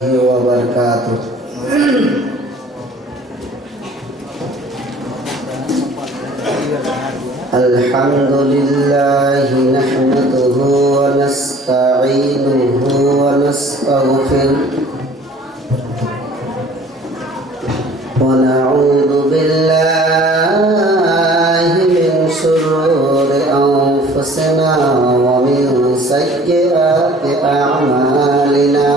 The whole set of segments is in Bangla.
wabarakatuh. Alhamdulillah nahmaduhu wa nasta'inuhu wa nastaghfiruh wa na'udzu billahi min shururi anfusina wa min sayyiati a'malina.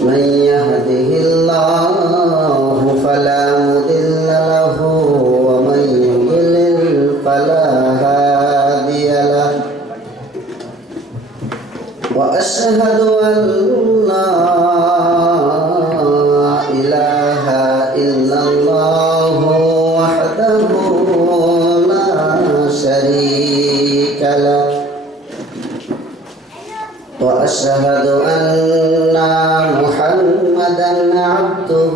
من يهده الله فلا مضل له ومن يضلل فلا هادي له وأشهد أن لا إله إلا الله وحده لا شريك له وأشهد أن محمدًا عبده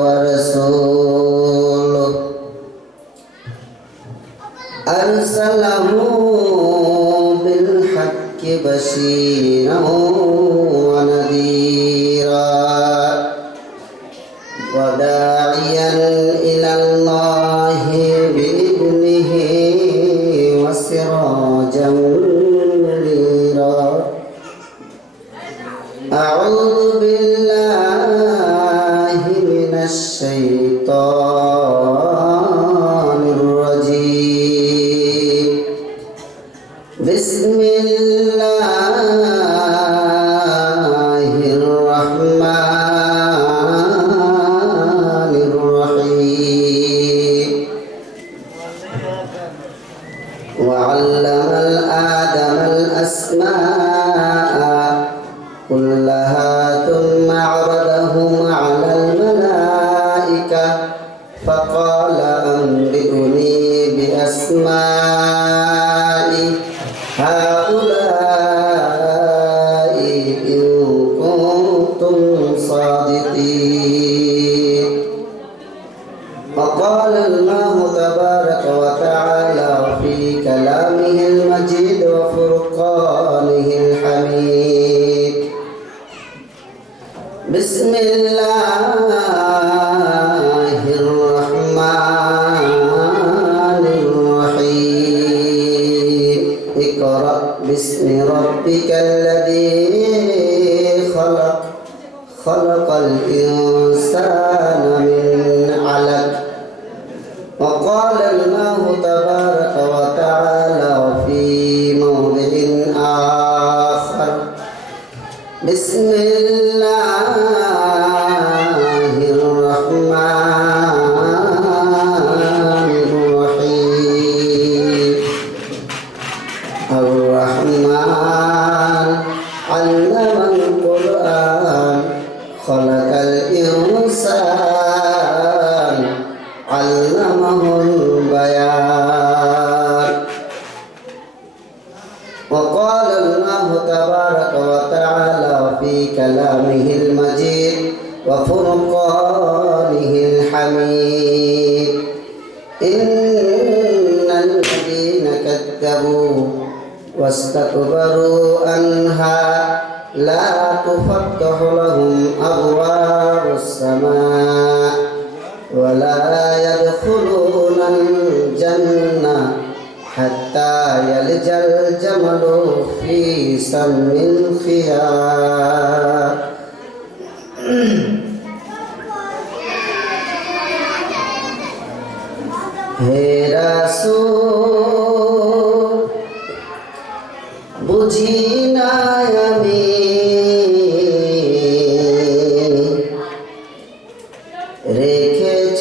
ورسوله أرسله بالحق بشيرًا ونذيرًا وداعيًا إلى الله بإذنه وسراجًا منيرًا. أعوذ بالله من الشيطان الرجيم. بسم الله الرحمن الرحيم. وعلم آدم الأسماء كلها ثم عرضهم على الملائكة فقال أنبئوني بأسماء هؤلاء إن كنتم صادقين. وقال الله تبارك وتعالى في كلامه المجيد وفرقانه الحميد. بسم الله الرحمن الرحيم. اقرأ باسم ربك الذي خلق. خلق الإنسان من علق. وقال الله تبارك وتعالى في موضع آخر. بسم الله الرحمن الرحيم. الرحمن علم القرآن خلق الإنسان علمه البيان. وقال الله تبارك وتعالى في كلامه المجيد وفرقانه الحميد. إن الذين كذبوا واستكبروا عنها لا تفتح لهم أبواب السماء ولا يدخلون الجنة حتى يلج الجمل في سم الخياط. হে রাসূল বুঝি না আমি রেখেছ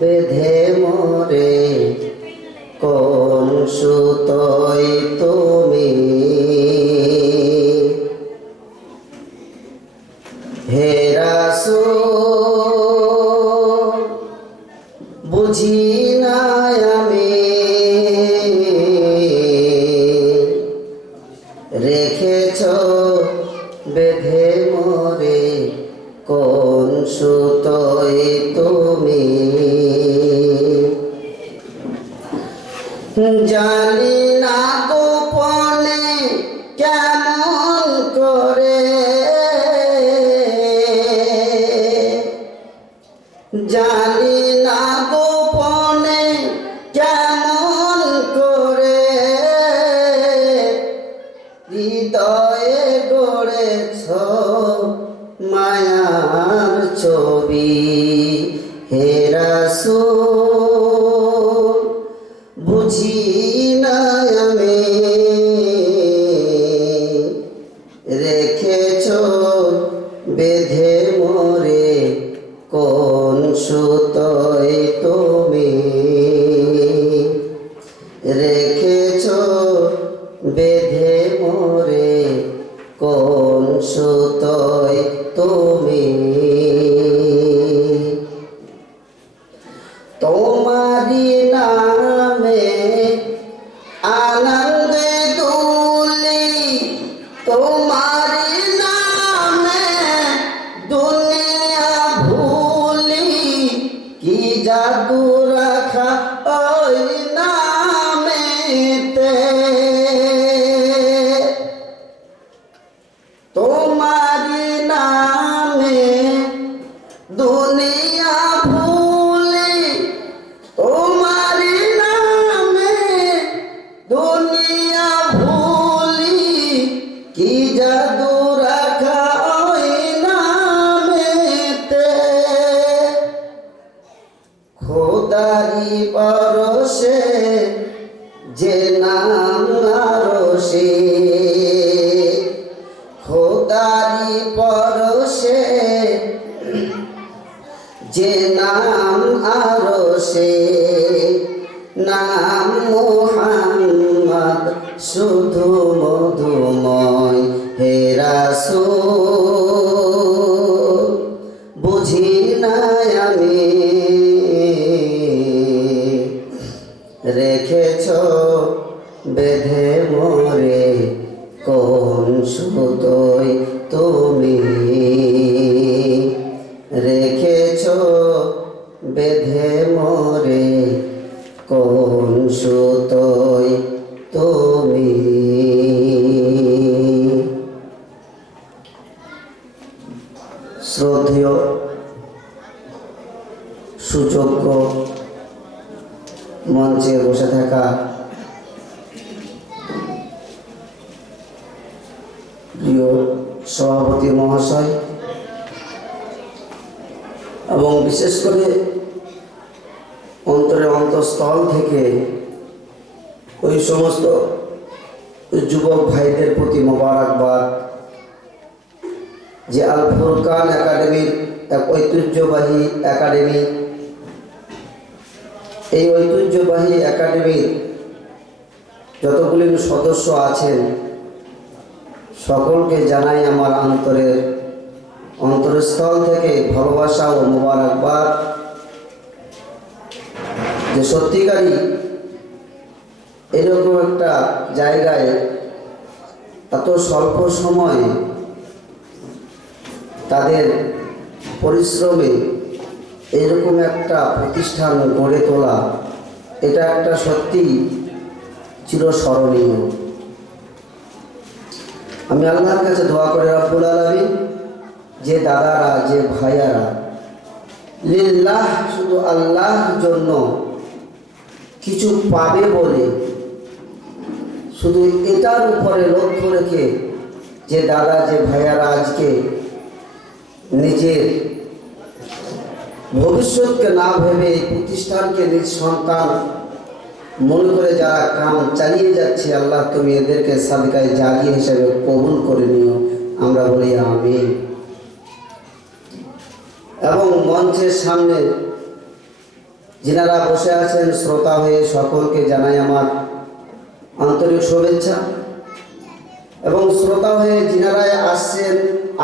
বেঁধে মোরে কোন সুতোয় তুমি। হে রাসূল বুঝি না আমি রেখেছ বেঁধে মোরে কোন সুতোয় তুমি। জানি না গোপনে কেমন জানি না গোপনে কেমন করে হৃদয়ে গড়েছ মায়ার ছবি। হে রাসূল বুঝি না আমি রেখেছ বেঁধে মোরে কোন সুতোয় তুমি, রেখেছ বেঁধে মোরে কোন সুতোয় তুমি। তোমারি নামে আনন্দে দুলি, তোমারি নামে দুনিয়া ভুলি, কি জাদু রাখা ওই নামেতে। তোমারি নামে দুনিয়া ভুলি, তোমারি নামে দুনিয়া ভুলি, কি জাদু রাখা ওই নামেতে। খোদারি পরশে যে নাম আরশে, খোদারি পরশে যে নাম আরশে, নাম মুহাম্মদ শুধু মধুময়। হে রাসূল বুঝি না আমি রেখেছ বেঁধে মোরে কোন সুতোয় তুমি, রেখেছ বেঁধে মোরে কোন সুতোয় তুমি। শ্রদ্ধেয় সুযোগ্য মঞ্চে বসে থাকা প্রিয় সভাপতি মহাশয় এবং বিশেষ করে অন্তরের অন্তঃস্থল থেকে ওই সমস্ত যুবক ভাইদের প্রতি মোবারকবাদ যে আল ফুরকান একাডেমির এক ঐতিহ্যবাহী একাডেমি। এই ঐতিহ্যবাহী একাডেমির যতগুলি সদস্য আছেন সকলকে জানাই আমার অন্তরস্থল থেকে ভালোবাসা ও মোবারকবাদ যে সত্যিকারই এরকম একটা জায়গায় এত স্বল্প সময়ে তাদের পরিশ্রমে এরকম একটা প্রতিষ্ঠান গড়ে তোলা, এটা একটা সত্যি চিরস্মরণীয়। আমি আল্লাহর কাছে দোয়া করে রব্বুল আলামিন যে দাদারা যে ভাইয়ারা লিল্লাহ শুধু আল্লাহর জন্য কিছু পাবে বলে শুধু এটার উপরে লক্ষ্য রেখে যে দাদা যে ভাইয়ারা আজকে নিজের ভবিষ্যৎকে না ভেবে এই প্রতিষ্ঠানকে নিজ সন্তান মনে করে যারা কাম চালিয়ে যাচ্ছে, আল্লাহ তুমি এদেরকে সাদকায়ে জারিয়া হিসেবে কবুল করে নিও, আমরা বলি আমিন। এবং মঞ্চের সামনে যিনারা বসে আছেন শ্রোতা হয়ে সকলকে জানাই আমার আন্তরিক শুভেচ্ছা এবং শ্রোতা হয়ে যিনারা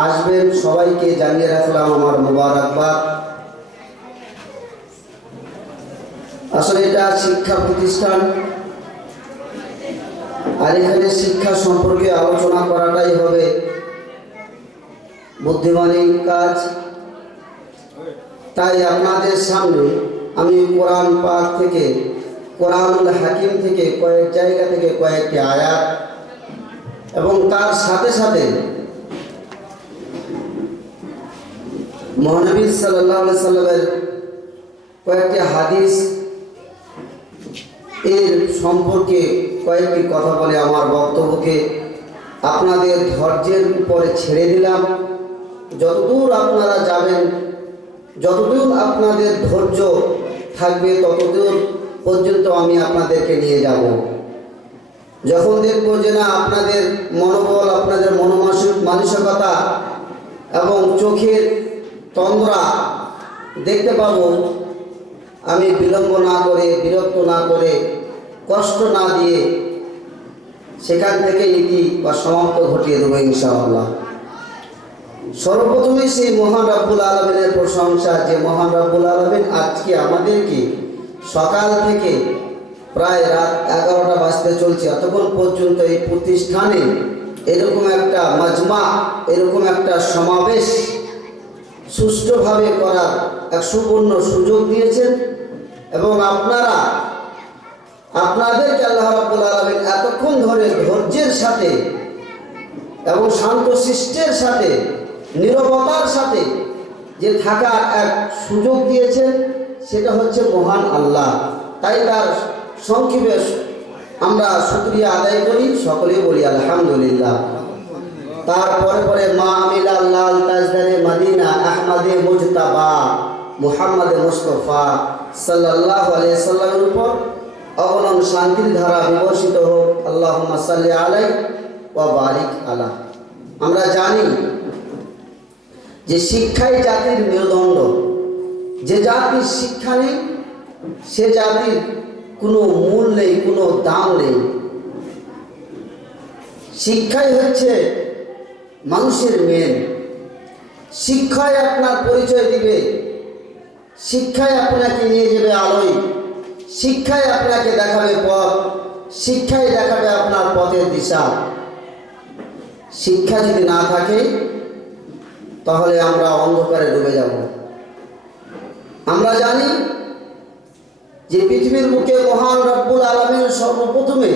আসবেন সবাইকে জানিয়ে রাখলাম আমার মোবারকবাদ। আসলে এটা শিক্ষা প্রতিষ্ঠান আর এখানে শিক্ষা সম্পর্কে আলোচনা করাটাই হবে বুদ্ধিমানের কাজ। তাই আপনাদের সামনে আমি কোরআন পাক থেকে, কোরআনুল হাকিম থেকে কয়েক জায়গা থেকে কয়েকটি আয়াত এবং তার সাথে সাথে মহানবী সাল্লাল্লাহু আলাইহি সাল্লামের কয়েকটি হাদিস এর সম্পর্কে কয়েকটি কথা বলে আমার বক্তব্যকে আপনাদের ধৈর্যের উপরে ছেড়ে দিলাম। যতদূর আপনারা যাবেন, যতদূর আপনাদের ধৈর্য থাকবে, ততদূর পর্যন্ত আমি আপনাদেরকে নিয়ে যাব। যখন দেখব যে না আপনাদের মনোবল, আপনাদের মানসিকতা এবং চোখের তন্দ্রা দেখতে পাবো, আমি বিলম্ব না করে, বিরক্ত না করে, কষ্ট না দিয়ে সেখান থেকে ইতি বা সমাপ্ত ঘটিয়ে দেবো ইনশাআল্লাহ। সর্বপ্রথমে সেই মহান রব্বুল আলামিনের প্রশংসা, যে মহান রব্বুল আলামিন আজকে আমাদেরকে সকাল থেকে প্রায় রাত 11টা বাজতে চলছে, এতক্ষণ পর্যন্ত এই প্রতিষ্ঠানে এরকম একটা মাজমা, এরকম একটা সমাবেশ সুষ্ঠুভাবে করার এক সুবর্ণ সুযোগ দিয়েছেন। এবং আপনাদেরকে আল্লাহ রাব্বুল আলামিন এতক্ষণ ধরে ধৈর্যের সাথে এবং শান্তশিষ্টের সাথে, নীরবতার সাথে যে থাকার এক সুযোগ দিয়েছেন, সেটা হচ্ছে মহান আল্লাহ। তাই তার সংক্ষেপে আমরা শুকরিয়া আদায় করি, সকলেই বলি আলহামদুলিল্লাহ। তারপরে মা আমিলা লাল তাজদারে মদিনা আহমদে মুজতাবা মুহাম্মদ মুস্তফা সাল্লাল্লাহু আলাইহি সাল্লামের উপর অগণন শান্তির ধারা বিবর্ষিত হোক। আল্লাহুম্মা সাল্লি আলাইহি ওয়া বারিক আলা। আমরা জানি যে শিক্ষাই জাতির মেরুদণ্ড। যে জাতির শিক্ষা নেই, সে জাতির কোনো মূল নেই, কোনো দাম নেই। শিক্ষাই হচ্ছে মানুষের মেন। শিক্ষাই আপনার পরিচয় দিবে, শিক্ষাই আপনাকে নিয়ে যাবে আলোয়, শিক্ষাই আপনাকে দেখাবে পথ, শিক্ষাই দেখাবে আপনার পথের দিশা। শিক্ষা যদি না থাকে তাহলে আমরা অন্ধকারে ডুবে যাব। আমরা জানি যে পৃথিবীর বুকে মহান রব্বুল আলামিন সর্বপ্রথমে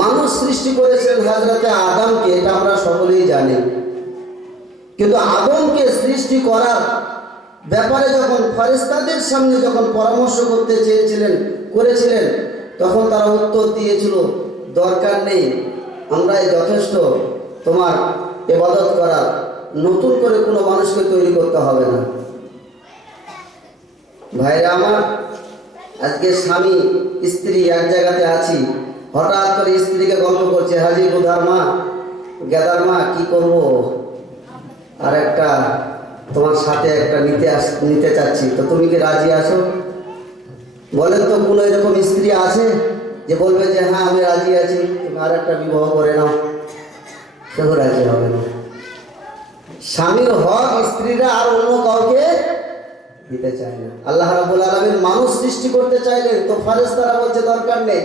মানুষ সৃষ্টি করেছেন হযরতে আদমকে, এটা আমরা সকলেই জানি। কিন্তু আদমকে সৃষ্টি করার ব্যাপারে যখন ফেরেশতাদের সামনে যখন পরামর্শ করতে করেছিলেন, তখন তারা উত্তর দিয়েছিল, দরকার নেই, আমরাই যথেষ্ট তোমার ইবাদত করার, নতুন করে কোনো মানুষকে তৈরি করতে হবে না। ভাইরা আমার, আজকে স্বামী স্ত্রী এক জায়গাতে আছি, হঠাৎ করে স্ত্রীকে গল্প করছে, হাজি বুধার মা, গেদার মা, কি করব, আর একটা তোমার সাথে একটা নিতে চাচ্ছি, তো তুমি কি রাজি আছো? বলেন তো কোনো এরকম স্ত্রী আছে যে বলবে যে হ্যাঁ আমি রাজি আছি, তুমি আর একটা বিবাহ করে নাও? কেউ রাজি হবে না। স্বামীর হক স্ত্রীরা আর অন্য কাউকে দিতে চায় না। আল্লাহ রাব্বুল আলামিন মানুষ সৃষ্টি করতে চাইলেন, তো ফেরেশতারা বলছে দরকার নেই।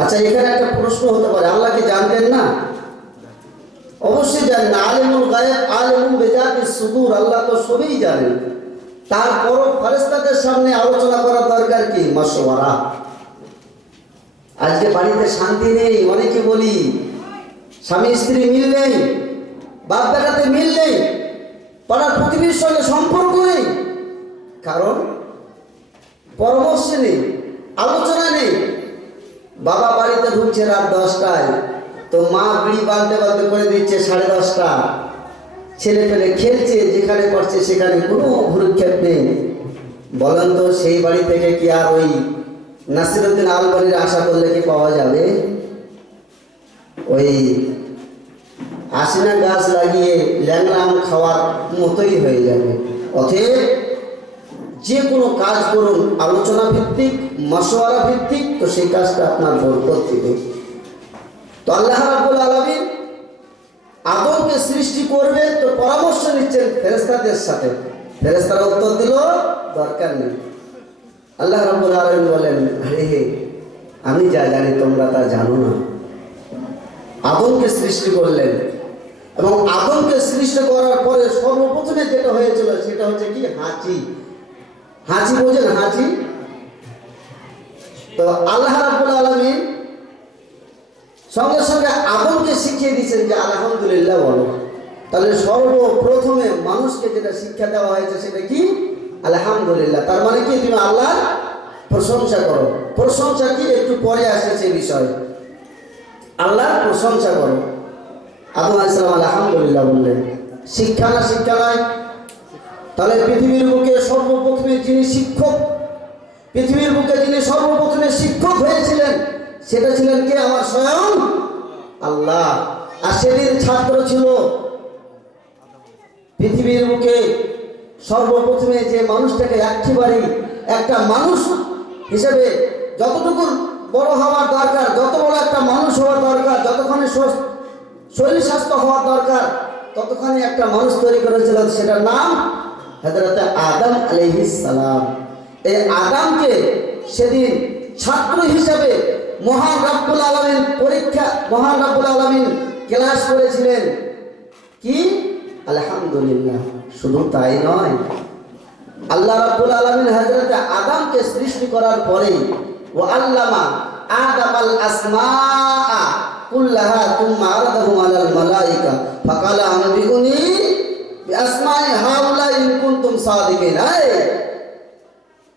আচ্ছা, এখানে একটা প্রশ্ন হতে পারে, আল্লাহ কি জানতেন না? অবশ্যই জানেন। আলিমুল গায়ব আলিমুল বিজাতিস সুদূর, আল্লাহ তো সবই জানেন। তারপরও ফেরেশতাদের সামনে আলোচনা করার দরকার কি? মাশওয়ারা। আজকে বাড়িতে শান্তি নেই, অনেকে বলি স্বামী স্ত্রী মিল নেই, বাপ বেটাতে মিল নেই, পাড়ার প্রতিবেশীর সঙ্গে সম্পর্ক নেই, কারণ পরামর্শ নেই, আলোচনা নেই। বাবা বাড়িতে ঢুকছে রাত 10টায়, তো মা বিড়ি বাঁধতে বাঁধতে করে দিচ্ছে 10:30। ছেলে পেলে খেলছে, যেখানে পারছে সেখানে, কোনো ভ্রুক্ষেপ নেই। বলেন তো সেই বাড়ি থেকে কি আর ওই নাসিরউদ্দিন আলবানির আশা করলে কি পাওয়া যাবে? ওই আশিনা গাছ লাগিয়ে ল্যাংড়া আম খাওয়ার মতোই হয়ে যাবে। অতএব যে কোনো কাজ করুন আলোচনা ভিত্তিক, মাশওয়ারা ভিত্তিক, তো সেই কাজটা আপনার বরকত দিবে। তো আল্লাহ রাব্বুল আলামিন আদমকে সৃষ্টি করবে, তো পরামর্শ নিচ্ছেন ফেরেশতাদের সাথে। ফেরেশতারা উত্তর দিল দরকার নেই। আল্লাহ রাব্বুল আলামিন বলেন, আরে আমি যা জানি তোমরা তা জানো না। আদমকে সৃষ্টি করলেন, এবং আদমকে সৃষ্টি করার পরে সর্বপ্রথমে যেটা হয়েছিল সেটা হচ্ছে কি? হাঁচি। হাঁচি বোঝেন? হাঁচি। তো আল্লাহ রাব্বুল আলামিন সঙ্গে সঙ্গে আদমকে শিখিয়ে দিয়েছেন যে আলহামদুলিল্লাহ বলো। তাহলে সর্বপ্রথমে মানুষকে যেটা শিক্ষা দেওয়া হয়েছে সেটা কি? আলহামদুলিল্লাহ। তার মানে কি? তুমি আল্লাহর প্রশংসা করো। প্রশংসা কি? একটু পরে আসছে সেই বিষয়ে। আল্লাহর প্রশংসা করো। আদম আলাইহিস সালাম আলহামদুলিল্লাহ বললেন। শিক্ষা না শিক্ষা নয়? তাহলে পৃথিবীর বুকে সর্বপ্রথমে যিনি শিক্ষক, পৃথিবীর বুকে যিনি সর্বপ্রথমে শিক্ষক হয়েছিলেন সেটা ছিলেন কে? আমার স্বয়ং আল্লাহ। আর সেদিন ছাত্র ছিল পৃথিবীর বুকে সর্বপ্রথমে যে মানুষটাকে একেবারে একটা মানুষ হিসেবে যতটুকু বড় হওয়ার দরকার, যত বড় একটা মানুষ হওয়ার দরকার, যতক্ষণে শরীর স্বাস্থ্য হওয়ার দরকার, ততক্ষণে একটা মানুষ তৈরি করেছিল, সেটার নাম হযরত আদম আলাইহিস সালাম। এই আদমকে সেদিন ছাত্র হিসেবে মহান রব্বুল আলামিন মহান রব্বুল আলামিন ক্লাস করেছিলেন কি? আলহামদুলিল্লাহ। শুধু তাই নয়, আল্লাহ রাব্বুল আলামিন হযরত আদমকে সৃষ্টি করার পরে ওয়া আল্লামা আদামাল আসমাআ কুল্লাহা তুম্মা আরাদাহুম আলাল মালাইকা ফাকালা আনবিউনি বিআসমাই হাউলা ইন কুনতুম সাদিকিন।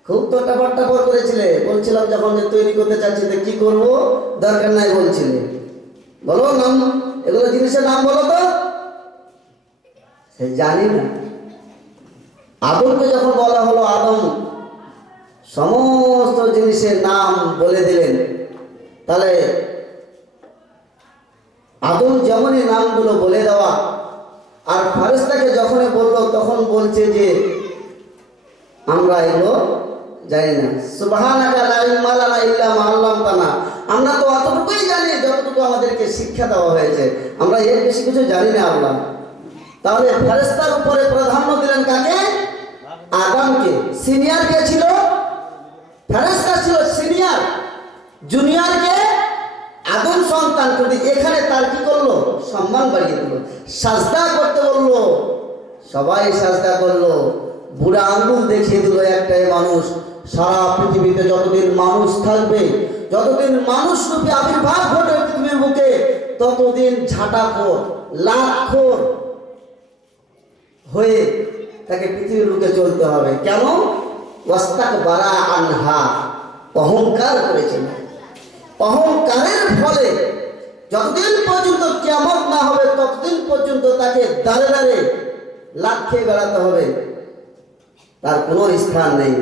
খুব তোটাপাট্টাপর করেছিলে। বলছিলাম যখন যে তৈরি করতে চাচ্ছি তো কি করবো, দরকার নাই বলছিলে। বলো নাম, এগুলো জিনিসের নাম বলো তো। সে জানি না। আদমকে যখন বলা হলো, আদম সমস্ত জিনিসের নাম বলে দিলেন। তাহলে আদম যেমনই নামগুলো বলে দেওয়া, আর ফেরেশতাকে যখনই বললো তখন বলছে যে আমরা এগুলো জানি না। সুবহানাকা লা ইলমা লানা ইল্লা মা আল্লামতানা। আমরা তো অতটুকুই জানি যতটুকু আমাদেরকে শিক্ষা দেওয়া হয়েছে, আমরা এর বেশি কিছু জানি না আল্লাহ। তাহলে ফেরেশতার উপরে প্রাধান্য দিলেন কাকে? আদমকে। সিনিয়র কে ছিল? ফেরেশতা ছিল সিনিয়র। জুনিয়র কে? আদম সন্তান। কিন্তু এখানে তার কি করলো? সম্মান বাড়িয়ে দিল। সাজদা করতে বললো, সবাই সাজদা করলো। বুড়া আঙ্গুল দেখিয়ে দিল একটাই মানুষ। সারা পৃথিবীতে যতদিন মানুষ থাকবে, যতদিন মানুষ রূপে আবির্ভাব ঘটবে পৃথিবীর বুকে, ততদিন ঝাঁটাখোর লাখখোর হয়ে তাকে পৃথিবীর বুকে চলতে হবে। কেন? ওয়াস্তাকবারা আনহা, অহংকার করেছিল। অহংকারের ফলে যতদিন পর্যন্ত কিয়ামত না হবে ততদিন পর্যন্ত তাকে দাঁড়ে দাঁড়ে লাথ খেয়ে বেড়াতে হবে, তার কোনো স্থান নেই।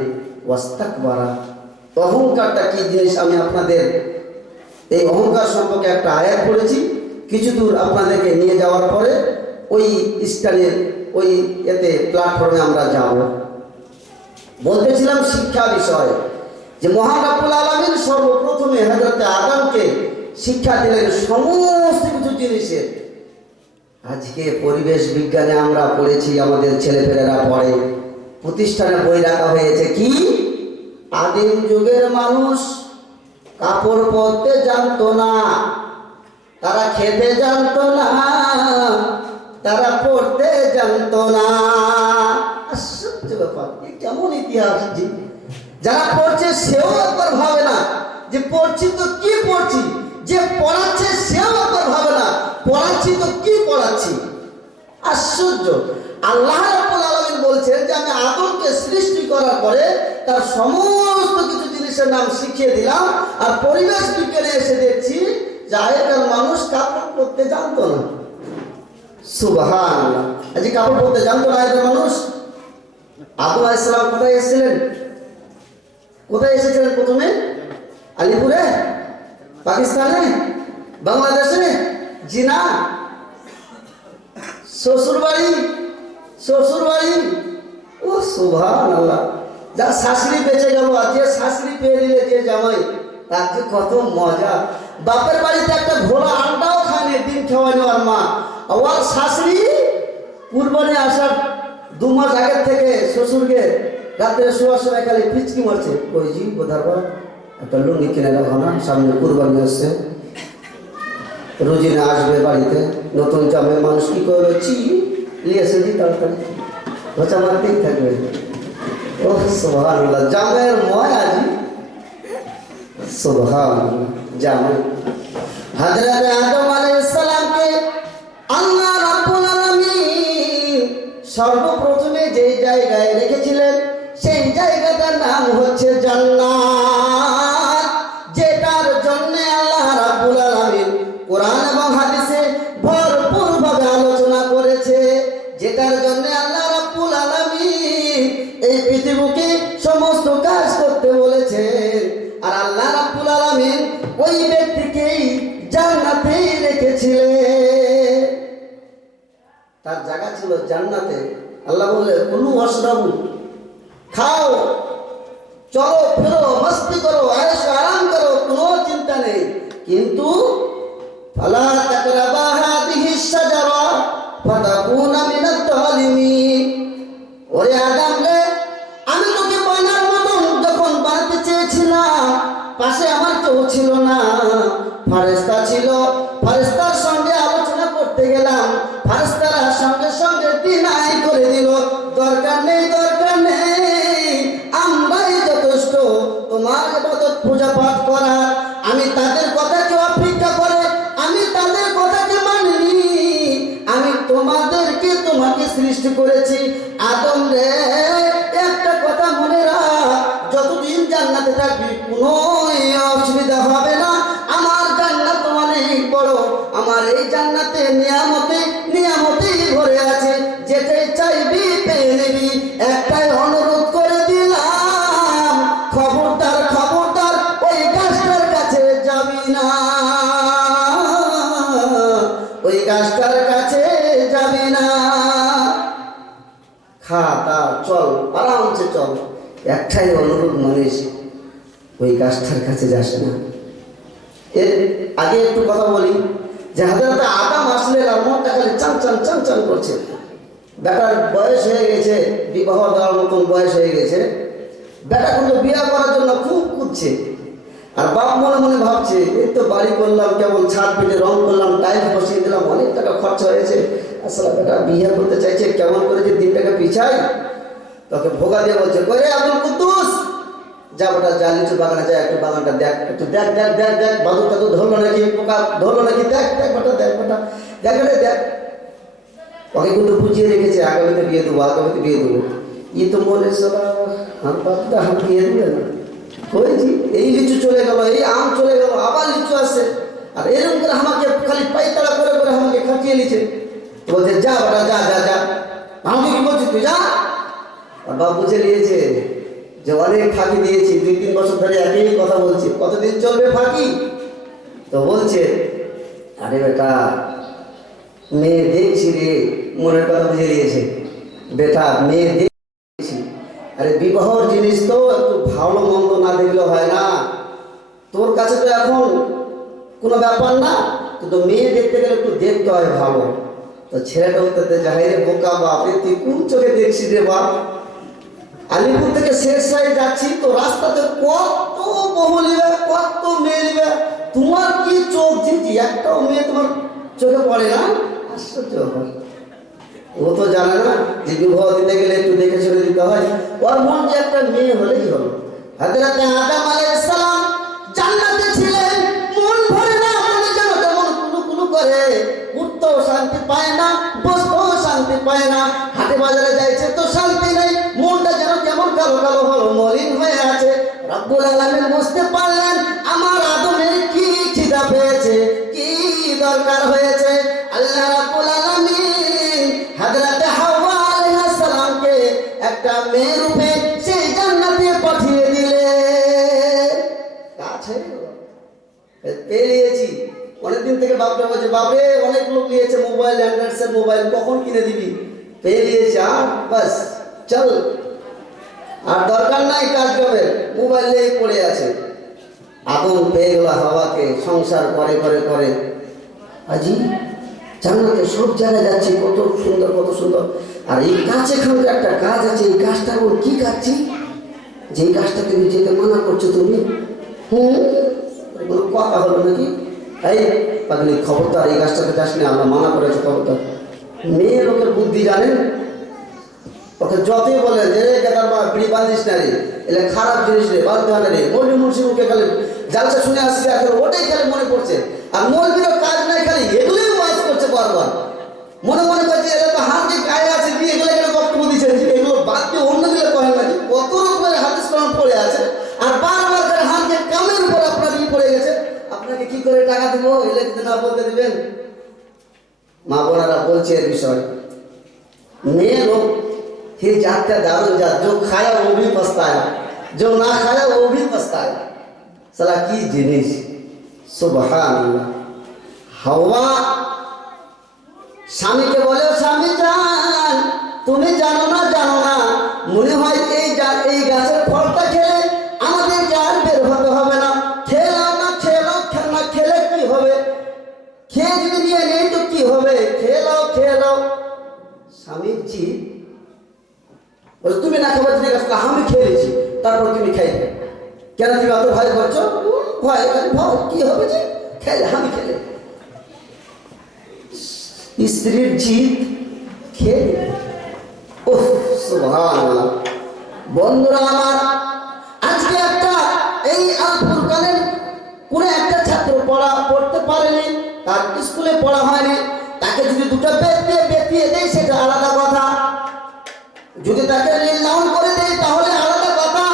ওয়াস্তাকবারা, অহংকারটা কি জিনিস আমি আপনাদের এই অহংকার সম্পর্কে একটা আয়াত পড়েছি। কিছু দূর আপনাদেরকে নিয়ে যাওয়ার পরে ওই স্থানে ওই প্ল্যাটফর্মে আমরা যাব। বলতেছিলাম শিক্ষা বিষয়, যে মহান রব্বুল আলামিন সর্বপ্রথমে হযরত আদমকে শিক্ষা দিলেন সমস্ত কিছু জিনিসের। আজকে পরিবেশ বিজ্ঞানে আমরা পড়েছি, আমাদের ছেলেপেলেরা পড়ে, প্রতিষ্ঠানে বই রাখা হয়েছে কি? আদিম যুগের মানুষ কাপড় পরতে জানতো না, তারা খেতে জানতো না, তারা পড়তে জানতো না। আশ্চর্য ব্যাপার, কেমন ইতিহাস! যারা পড়ছে সেও একবার ভাবে না যে পড়ছি তো কি পড়ছি, যে পড়াচ্ছে সেও একবার ভাবে না পড়াচ্ছি তো কি পড়াচ্ছি। আশ্চর্য! আল্লাহ রাব্বুল আলামিন বলছেন যে আমি আদমকে সৃষ্টি করার পরে তার সমস্ত কিছু জিনিসের নাম শিখিয়ে দিলাম, আর পরিবেশ বিজ্ঞানে এসে দেখছি যে আগেকার মানুষ কাপড় পরতে জানতো না। সুবহানাল্লাহ! আজ কাপড় পরতে জানতো না আগেকার মানুষ। আদম আলাইহিস সালাম কোথায় এসেছিলেন? কোথায় এসেছিলেন প্রথমে? আলিপুরে, পাকিস্তানে, বাংলাদেশে? জি না। শ্বশুর বাড়ি, ও সুবহানাল্লাহ! যা শাশুড়ি বেঁচে গেল, আর যে শাশুড়ি পেয়ে নিলে যে জামাই, তার যে কত মজা। বাপের বাড়িতে একটা ঘোড়া আন্ডাও খায়নি, ডিম খাওয়ানি ওর মা, ওর শাশুড়ি কুরবানি আসার 2 মাস আগের থেকে শ্বশুরকে রাত্রে শোয়ার সময় খালি পিচকি মারছে। ওই জি বোধার পর একটা লুঙ্গি কিনে রাখো না, সামনে কুরবানি আসছে, রোজিনা আসবে বাড়িতে, নতুন জামাই মানুষ কি করবে? চি নিয়ে এসে জি তাড়াতাড়ি ঘোচা মারতেই থাকবে। ও সুবহানাল্লাহ! জামাইয়ের ময় আজি, সুবহানাল্লাহ! জামাই হযরত আদম আলাইহিস সালামকে আল্লাহ রাব্বুল আলামিন সর্বপ্রথমে যেই জায়গায় রেখেছিলেন সেই জায়গাটার নাম হচ্ছে জান্নাত, যেটার জন্য আল্লাহ রাব্বুল আলামিন কোরআন এবং হাদিসে ভরপুরভাবে আলোচনা করেছে, যেটার জন্য আল্লাহ রাব্বুল আলামিন এই পৃথিবীকে সমস্ত কাজ করতে বলেছেন। আর আল্লাহ রাব্বুল আলামিন ওই ব্যক্তিকেই জান্নাতেই রেখেছিলেন, তার জায়গা ছিল জান্নাতে। আল্লাহ বলে কুলু ওয়াশরাবু, খাও, চলো ফেরো, মস্তি করো, আয়েশ আরাম করো, কোনো চিন্তা নেই, কিন্তু ফালা তাকরাবা হাদিহি শাজারা ফাতাকুনা মিনাত তালিমিন। ওরে আদম রে, আমি তোকে বানার মতন যখন বানাতে চেয়েছিলাম, পাশে আমার কেউ ছিল না, ফেরেশতা ছিল। ফেরেশতার সঙ্গে আলোচনা করতে গেলাম, ফেরেশতারা সঙ্গে সঙ্গে ডিনাই করে দিল, দরকার নেই, দরকার নেই, আমরাই যথেষ্ট তোমার ইবাদত পূজা পাঠ করা। আমি তাদের কথাকে অপেক্ষা করে আমি তাদের কথাকে মানিনি, আমি তোমাকে সৃষ্টি করেছি। আদম রে, একটা কথা মনে রাখ, যতদিন জান্নাতে থাকবি কোনো অসুবিধা হবে না। আমার জান্নাত অনেক বড়, আমার এই জান্নাতে নিয়ামতেই ভরে আছে, যেটাই চাইবি পেয়ে নিবি। একটাই অনুরোধ করে দিলাম, খবরদার খবরদার ওই গাছটার কাছে যাবি না, ওই গাছটার কাছে যাবি না। খা তা চল, আরামসে চল, একটাই অনুরোধ মানিস, ওই গাছটার কাছে যাস না। এর আগে একটু কথা বলি যে হযরত আদম আসলে মনটা খালি চান চান চান চান করছে। বেটার বয়স হয়ে গেছে, বিবাহ দেওয়ার মতন বয়স হয়ে গেছে, বেটা কিন্তু বিয়ে করার জন্য খুব খুঁজছে। আর বাপ মনে মনে ভাবছে, এই তো বাড়ি করলাম, কেবল ছাদ পিটে রং করলাম, টাইলস বসিয়ে দিলাম, অনেক টাকা খরচা হয়েছে, আসলে বেটা বিয়ে করতে চাইছে, কেমন করে যে দিনটাকে পিছাই। তোকে ভোগা দিয়ে বলছে, করে আব্দুল কুদ্দুস, যা বেটা যা লিচু বাগানে যায়, একটু বাগানটা দেখ, একটু দেখ দেখ দেখ দেখ, বাদুরটা তো ধরলো নাকি, পোকা ধরলো নাকি, দেখ দেখ বেটা, দেখ বেটা, দেখ বেটা দেখ। ওকে কিন্তু বুঝিয়ে রেখেছে, আগামীতে বিয়ে দেবো, আগামীতে বিয়ে দেবো। ই তো মনে সালা হাম বাপটা হাম বিয়ে দিবে না, হয়েছি এই লিচু চলে গেল, এই আম চলে গেল, আবার লিচু আসছে, আর এরকম করে আমাকে খালি পাইতাড়া করে করে আমাকে খাটিয়ে নিচ্ছে। বলছে যা বেটা যা যা যা, আমাকে কি বলছিস তুই যা। আর বাপ বুঝে নিয়েছে যে অনেক ফাঁকি দিয়েছি, 2-3 বছর ধরে একই কথা বলছি, কতদিন চলবে ফাঁকি। তো বলছে, আরে বেটা মেয়ে দেখছি রে, মনের কথা বুঝে নিয়েছে, বেটা মেয়ে দেখছি। আরে বিবাহর জিনিস তো একটু ভালো মন্দ না দেখলে হয় না, তোর কাছে তো এখন কোনো ব্যাপার না, কিন্তু মেয়ে দেখতে গেলে একটু দেখতে হয় ভালো। তো ছেলেটা উত্তরতে যাই রে বোকা বাপ, তুই কোন চোখে দেখছিস রে বাপ। আলিপুর থেকে শেরশাহী যাচ্ছি, তো রাস্তাতে কত বহু নিবে, কত মেয়ে নিবে, তোমার কি চোখ ঝিঝি, একটাও মেয়ে তোমার চোখে পড়ে না? আশ্চর্য। ও তো জানে না যে বিবাহ দিতে গেলে একটু দেখে শুনে দিতে হয়। ওর মন যে একটা মেয়ে হলেই হলো। হযরত আদম আলাইহিস সালাম জান্নাতে ছিলেন, মন ভরে না, মনে যেন তেমন কুলুকুলু করে, উঠতেও শান্তি পায় না, বসতেও শান্তি পায় না, হাটে বাজারে যাইছে তো শান্তি নেই, মনটা যেন কেমন কালো কালো হলো, মলিন হয়ে আছে। রব্বুল আলামিন বুঝতে পারলেন আমার আদমের কি খিদা পেয়েছে, কি দরকার হয়েছে। আল্লাহ রাব্বুল আলামিন হযরত হাওয়া আলাইহিস সালামকে একটা মেয়ে রূপে সেই জান্নাতে পাঠিয়ে দিলেন। কাজ হয়ে গেল, পেয়ে নিয়েছি। অনেকদিন থেকে বাপরে বলছে, বাপরে অনেক লোক নিয়েছে মোবাইল, অ্যান্ড্রয়েডসের মোবাইল, কখন কিনে দিবি? পেয়ে নিয়েছে, আর বাস চল, আর দরকার নাই কাজ করবে, মোবাইল নিয়ে পড়ে আছে। আদম পেয়ে গেল হাওয়াকে, সংসার করে করে করে আজি জান্নাতে সব জায়গায় যাচ্ছি, কত সুন্দর কত সুন্দর। আর এই গাছে খাওয়ার একটা গাছ আছে, এই গাছটা ওর কি খাচ্ছি, যে গাছটা তুমি যেতে মানা করছো তুমি, কোনো কথা হলো নাকি? এই পাগলি খবরদার, এই গাছটাতে যাস না, আমরা মানা করেছি, খবরদার। মেয়ে লোকের বুদ্ধি জানেন, ওকে যতই বলে যে কেতার মা বিড়ি বাঁধিস না রে, এলে খারাপ জিনিস রে, বাঁধতে হয় না রে, মৌলবি মুন্সি মুখে খালি জালসা শুনে আসছে, এখন ওটাই খালি মনে পড়ছে। আর মৌলবিরও কাজ নাই, খালি এগুলোই ওয়াজ করছে বারবার, মনে মনে করছে এরা তো হাত দিয়ে গায়ে আছে, দিয়ে এগুলো কেন টাকা দিব, এলে কিন্তু না বলতে দিবেন। মা বোনেরা বলছে এর বিষয় ने लोग ही जाते दारू जात, जो खाया वो भी पछताया, जो ना खाया वो भी पछताया। साला की जिनिस सुबहान अल्लाह। हवा স্বামীকে বলে, স্বামী জান তুমি জানো না মনে হয় এই গাছের ফলটা খেলে আমাদের আর বের হতে হবে না, খেলাও না খেলে কি হবে, খেয়ে যদি নিয়ে নেই তো কি হবে, খেলাও। স্বামীর জি বলে তুমি না খাবার ঠিক আছে, আমি খেয়েছি তারপর তুমি খাইবে, কেন তুমি অত ভয় করছো? ভয় কি হবে যে খেলে, আমি খেলে। স্ত্রীর জিদ খেয়ে, ওহ সুবহানাল্লাহ। বন্ধুরা আমার, আজকে একটা এই আল ফুরকানের কোন একটা ছাত্র পড়তে পারেনি, তার স্কুলে পড়া হয়নি, তাকে যদি দুটো বেতিয়ে দেয় সেটা আলাদা কথা, যদি তাকে নীল করে দেয় তাহলে আলাদা কথা,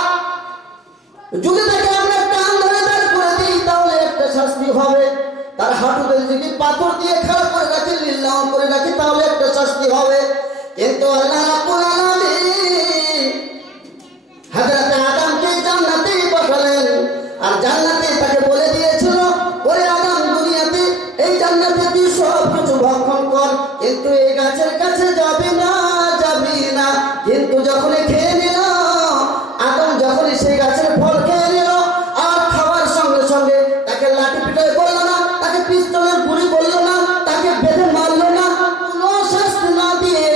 যদি তাকে আমরা কান ধরে দাঁড় করে দিই তাহলে একটা শাস্তি হবে, তার হাঁটুতে যদি পাথর দিয়ে খাড়া করে রাখি, নীল করে রাখি তাহলে একটা শাস্তি হবে। কিন্তু আল্লাহ রাব্বুল আলামিন হযরত আদমকে জান্নাতেই পাঠালেন, আর জান্নাতে তাকে বলে দিয়েছিল, ওরে আদম দুনিয়াতে এই জান্নাতে তুই সব কিছু ভক্ষণ কর, কিন্তু এই গাছের কাছে যাবি না। কিন্তু যখন খেয়ে নিল আদম, যখন সেই গাছের ফল খেয়ে নিল, আর খাবার সঙ্গে সঙ্গে তাকে লাঠি পিটাই করলো না, তাকে পিস্তলের গুলি করলো না, তাকে বেঁধে মারলো না, কোনো শাস্তি না দিয়ে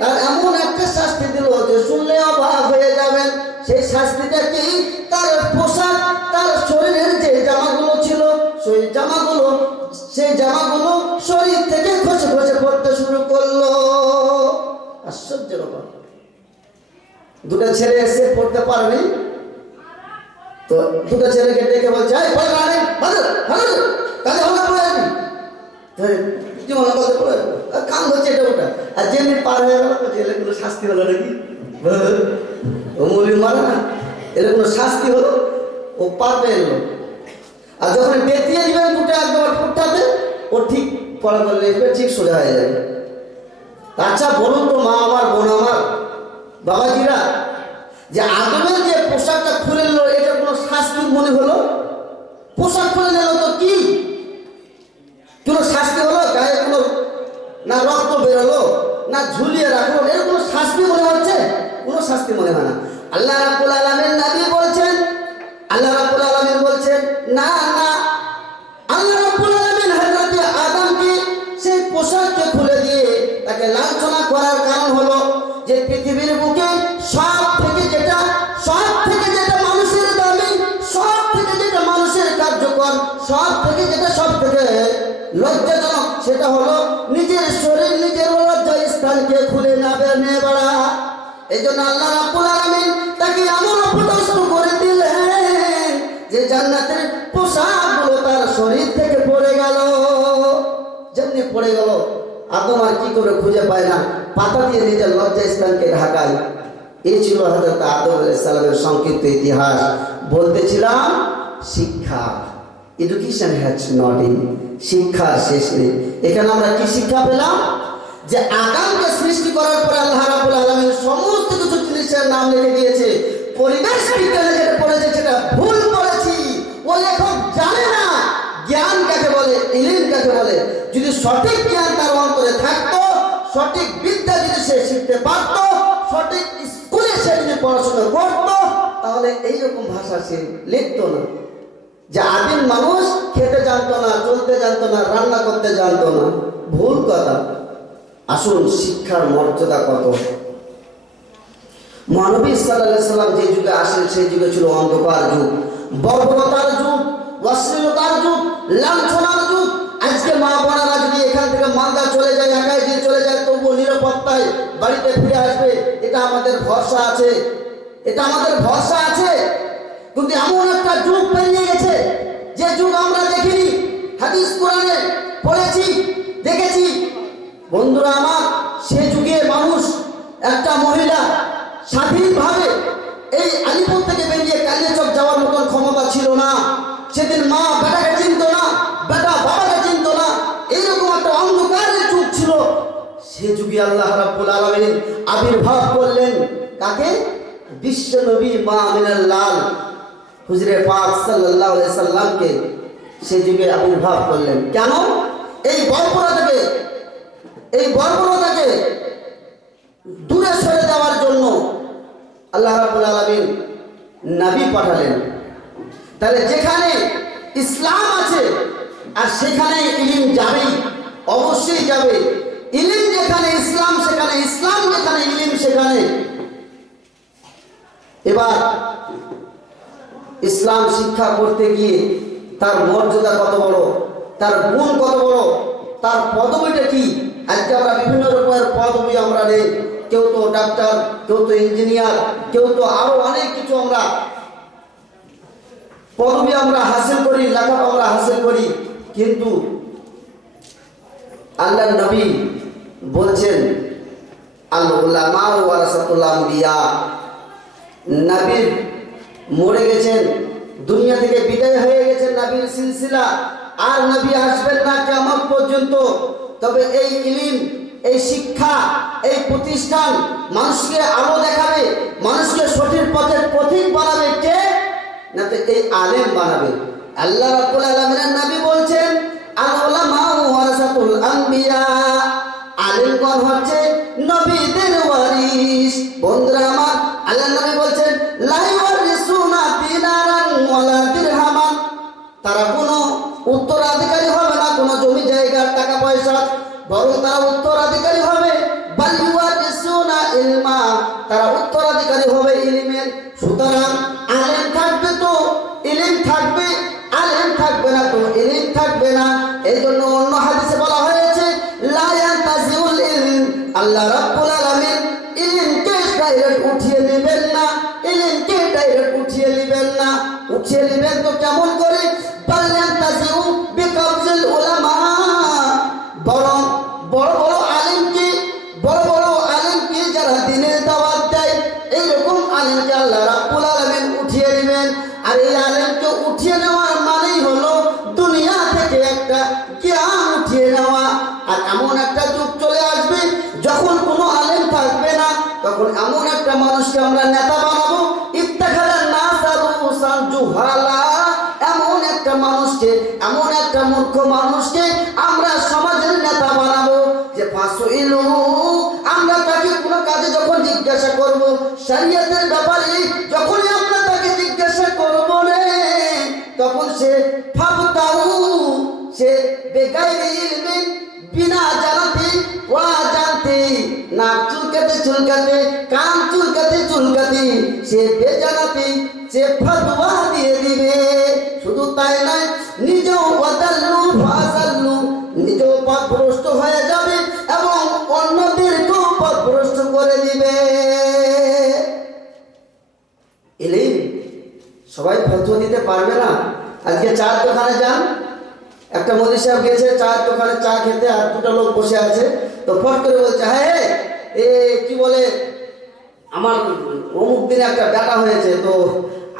তার এমন একটা শাস্তি দিল যে শুনলে অবাক হয়ে যাবেন। সেই শাস্তিটা কি? তার পোশাক, তার শরীরের যে জামাগুলো ছিল সেই জামাগুলো শরীর থেকে খসে পড়তে শুরু করলো। আশ্চর্য ব্যাপার। দুটো ছেলে এসে পড়তে পারেনি, তো দুটো ছেলেকে ডেকে বলছে, কান হচ্ছে এটা ওটা, আর যেমনি পার হয়ে গেল ছেলে কোনো শাস্তি হলো নাকি? ও মৌলি মারে না, এর কোনো শাস্তি হলো, ও পার পেয়ে গেল। আর যখন বেতিয়ে দিবেন দুটো একবার ফুটটাতে, ও ঠিক পড়া করে লিখবে, ঠিক সোজা হয়ে যাবে। আচ্ছা বলুন তো মা আমার, বোন আমার, বাবাজিরা, যে আদমের যে পোশাকটা খুলে নিল এটা কোনো শাস্তি মনে হলো? পোশাক খুলে নিল তো কি কোনো শাস্তি হলো? গায়ে কোনো না রক্ত বেরোলো, না ঝুলিয়ে রাখলো, এর কোনো শাস্তি মনে হচ্ছে? কোনো শাস্তি মনে হয় না। আল্লাহ রাব্বুল আলামিন নবী বলছেন, না আল্লাহ রাব্বুল আলামিন হযরত আদমকে সেই পোশাককে খুলে দিয়ে তাকে লাঞ্ছনা করার কারণ হলো যে পৃথিবীর বুকে সব থেকে যেটা মানুষের দামি, সব থেকে যেটা মানুষের কার্যকর, সব থেকে লজ্জাজনক, সেটা হলো নিজের শরীর, নিজের লজ্জা স্থানকে খুলে নিয়ে বেড়া। এই জন্য আল্লাহ রাব্বুল আলামিন তাকে এমন অপদস্থ করে দিলেন যে জান্নাতের পোশাকগুলো তার শরীর থেকে পড়ে গেল। যেমনি পড়ে গেল, আদম আর কি করে খুঁজে পায় না, পাতা দিয়ে নিজের লজ্জা স্থানকে ঢাকায়। এই ছিল হযরত আদম আলাইহিস সালামের সংক্ষিপ্ত ইতিহাস। বলতেছিলাম শিক্ষা, এডুকেশন হ্যাজ নট এন্ড, শিক্ষার শেষ নেই। এখানে আমরা কি শিক্ষা পেলাম? যে আদমকে সৃষ্টি করার পরে আল্লাহ রাব্বুল আলামিন সমস্ত কিছু জিনিসের নাম লিখে দিয়েছে। পরিবেশ বিজ্ঞানে যেটা পড়েছে সেটা ভুল পড়েছি, ও লেখক জানে না জ্ঞান কাকে বলে, ইলম কাকে বলে। যদি সঠিক জ্ঞান তার অন্তরে থাকতো, সঠিক বিদ্যা যদি সে শিখতে পারতো, সঠিক স্কুলে সে যদি পড়াশোনা করতো, তাহলে এইরকম ভাষা সে লিখতো না। যে আদিম মানুষ খেতে জানতো না, চলতে জানতো না, রান্না করতে জানতো না, ভুল কথা। আসুন শিক্ষার মর্যাদা কত। মহানবী সাল্লাল্লাহু আলাইহি সাল্লাম যে যুগে আসেন সেই যুগে ছিল অন্ধকার যুগ, বর্বরতার যুগ, অশ্লীলতার যুগ, লাঞ্ছনার যুগ। আজকে মা বোনেরা যদি এখান থেকে মালদা চলে যায়, ঢাকায় দিয়ে চলে যায়, তবুও নিরাপত্তায় বাড়িতে ফিরে আসবে, এটা আমাদের ভরসা আছে, কিন্তু এমন একটা যুগ পেরিয়ে গেছে যে যুগ আমরা দেখিনি, হাদিস কোরআনে পড়েছি, দেখেছি। বন্ধুরা আমার, সে যুগে মানুষ, একটা মহিলা স্বাধীনভাবে এই আলিপুর থেকে বেরিয়ে কালিয়াচক যাওয়ার মতন ক্ষমতা ছিল না। সেদিন মা বেটাকে চিনত না, বেটা বাবাকে চিনত না, এইরকম একটা অন্ধকারের যুগ ছিল। সে যুগে আল্লাহ রাব্বুল আলামিন আবির্ভাব করলেন কাকে? বিশ্ব নবী মা আমিনার লাল হুজুরে পাক সাল্লাল্লাহু আলাইহি সাল্লামকে সে যুগে আবির্ভাব করলেন। কেন? এই বর্বরতাকে দূরে সরে দেওয়ার জন্য আল্লাহ রাব্বুল আলামিন নবী পাঠালেন। তাহলে যেখানে ইসলাম আছে আর সেখানে ইলম যাবেই, অবশ্যই যাবে। ইলম যেখানে ইসলাম সেখানে, ইসলাম যেখানে ইলম সেখানে। এবার ইসলাম শিক্ষা করতে গিয়ে তার মর্যাদা কত বড়, তার গুণ কত বড়, তার পদবিটা কি। আজকে আমরা বিভিন্ন রকমের পদবি আমরা নেই, কেউ তো ডাক্তার, কেউ তো ইঞ্জিনিয়ার, কেউ তো আরো অনেক কিছু আমরা পদবি আমরা হাসিল করি, লেখাপড়া আমরা হাসিল করি। কিন্তু আল্লাহর নবী বলছেন আল উলামা ওয়ারাসাতুল আম্বিয়া, নবীর মরে গেছেন, দুনিয়া থেকে বিদায় হয়ে গেছেন নবীর সিলসিলা, আর নবী আসবেন না কিয়ামত পর্যন্ত। তবে এই ইলম, এই শিক্ষা, এই প্রতিষ্ঠান মানুষকে আলো দেখাবে, মানুষকে সঠিক পথের পথিক বানাবে কে? না তো এই আলেম বানাবে। আল্লাহ রাব্বুল আলামিনের নবী বলছেন আল উলামা ওয়ারাসাতুল আম্বিয়া, আলেমগণ হচ্ছে নবীদের ওয়ারিস। বন্ধুরা আমার, আল্লাহ নবী বলছেন লা ইওয়ারিসুনা দিনারান ওয়ালা দিরহামান, তারা কোনো উত্তরাধিকারী হবে না কোনো জমি জায়গার টাকা পয়সা, বরং তারা উত্তরাধিকারী হবে বাল ইওয়ারিসুনা ইলমা, তারা উত্তরাধিকারী হবে ইলমের। সুতরাং আলেম থাকবে তো ইলম থাকবে, আলেম থাকবে না তো ইলম থাকবে না। এই জন্য অন্য হাদিসে বলা হয়েছে লা ইয়ান্তাজিউল ইলম, আল্লাহ রাব্বুল আলামিন ইলমকে ডাইরেক্ট উঠিয়ে নেবেন না, ইলমকে ডাইরেক্ট উঠিয়ে নেবেন না। উঠিয়ে নেবেন তো কেমন করে? বাল ইয়ান্তাজিউ বিকাবজিল উলামা, বরং বড় বড় আলেমকে, বড় বড় আলেমকে যারা দ্বীনের দাওয়াত দেয়, এইরকম আলেমকে আল্লাহ রাব্বুল আলামিন উঠিয়ে নেবেন। আর এই আলেমকে উঠিয়ে নেওয়ার মানেই হলো দুনিয়া থেকে একটা জ্ঞান উঠিয়ে নেওয়া। আর এমন একটা যুগ চলে আসবে যখন কোনো আলেম থাকবে না, তখন এমন একটা মানুষকে আমরা নেতা বানাবো, ইত্তাখাদান নাসা রুসান জুহালা, এমন একটা মানুষকে, এমন একটা মূর্খ মানুষকে আমরা সমাজের নেতা বানাবো যে ফাসইলু, আমরা তাকে কোনো কাজে যখন জিজ্ঞাসা করব শরীয়তের ব্যাপারে, যখনই আমরা তাকে জিজ্ঞাসা করব রে, তখন সে ফাবতাউ, সে বেগাইরি ইলমিন, বিনা জানাতে ওয়া জানতে, নাক চুলকাতে কান চুলকাতে সে বেজানাতে সে ফতোয়া দিয়ে দিবে। শুধু তাই নয়, নিজেও ওয়াদাল্লু ফাসাল্লু, নিজেও পথভ্রষ্ট হয়ে যাবে এবং অন্যদেরকেও পথভ্রষ্ট করে দিবে। ইলম সবাই ফতোয়া দিতে পারবে না। আজকে চার দোকানে যান, একটা মোদি সাহেব গেছে চার দোকানে চা খেতে, আর দুটো লোক বসে আছে, তো ফট করে বলছে হ্যাঁ কি বলে আমার অমুক দিনে একটা বেটা হয়েছে, তো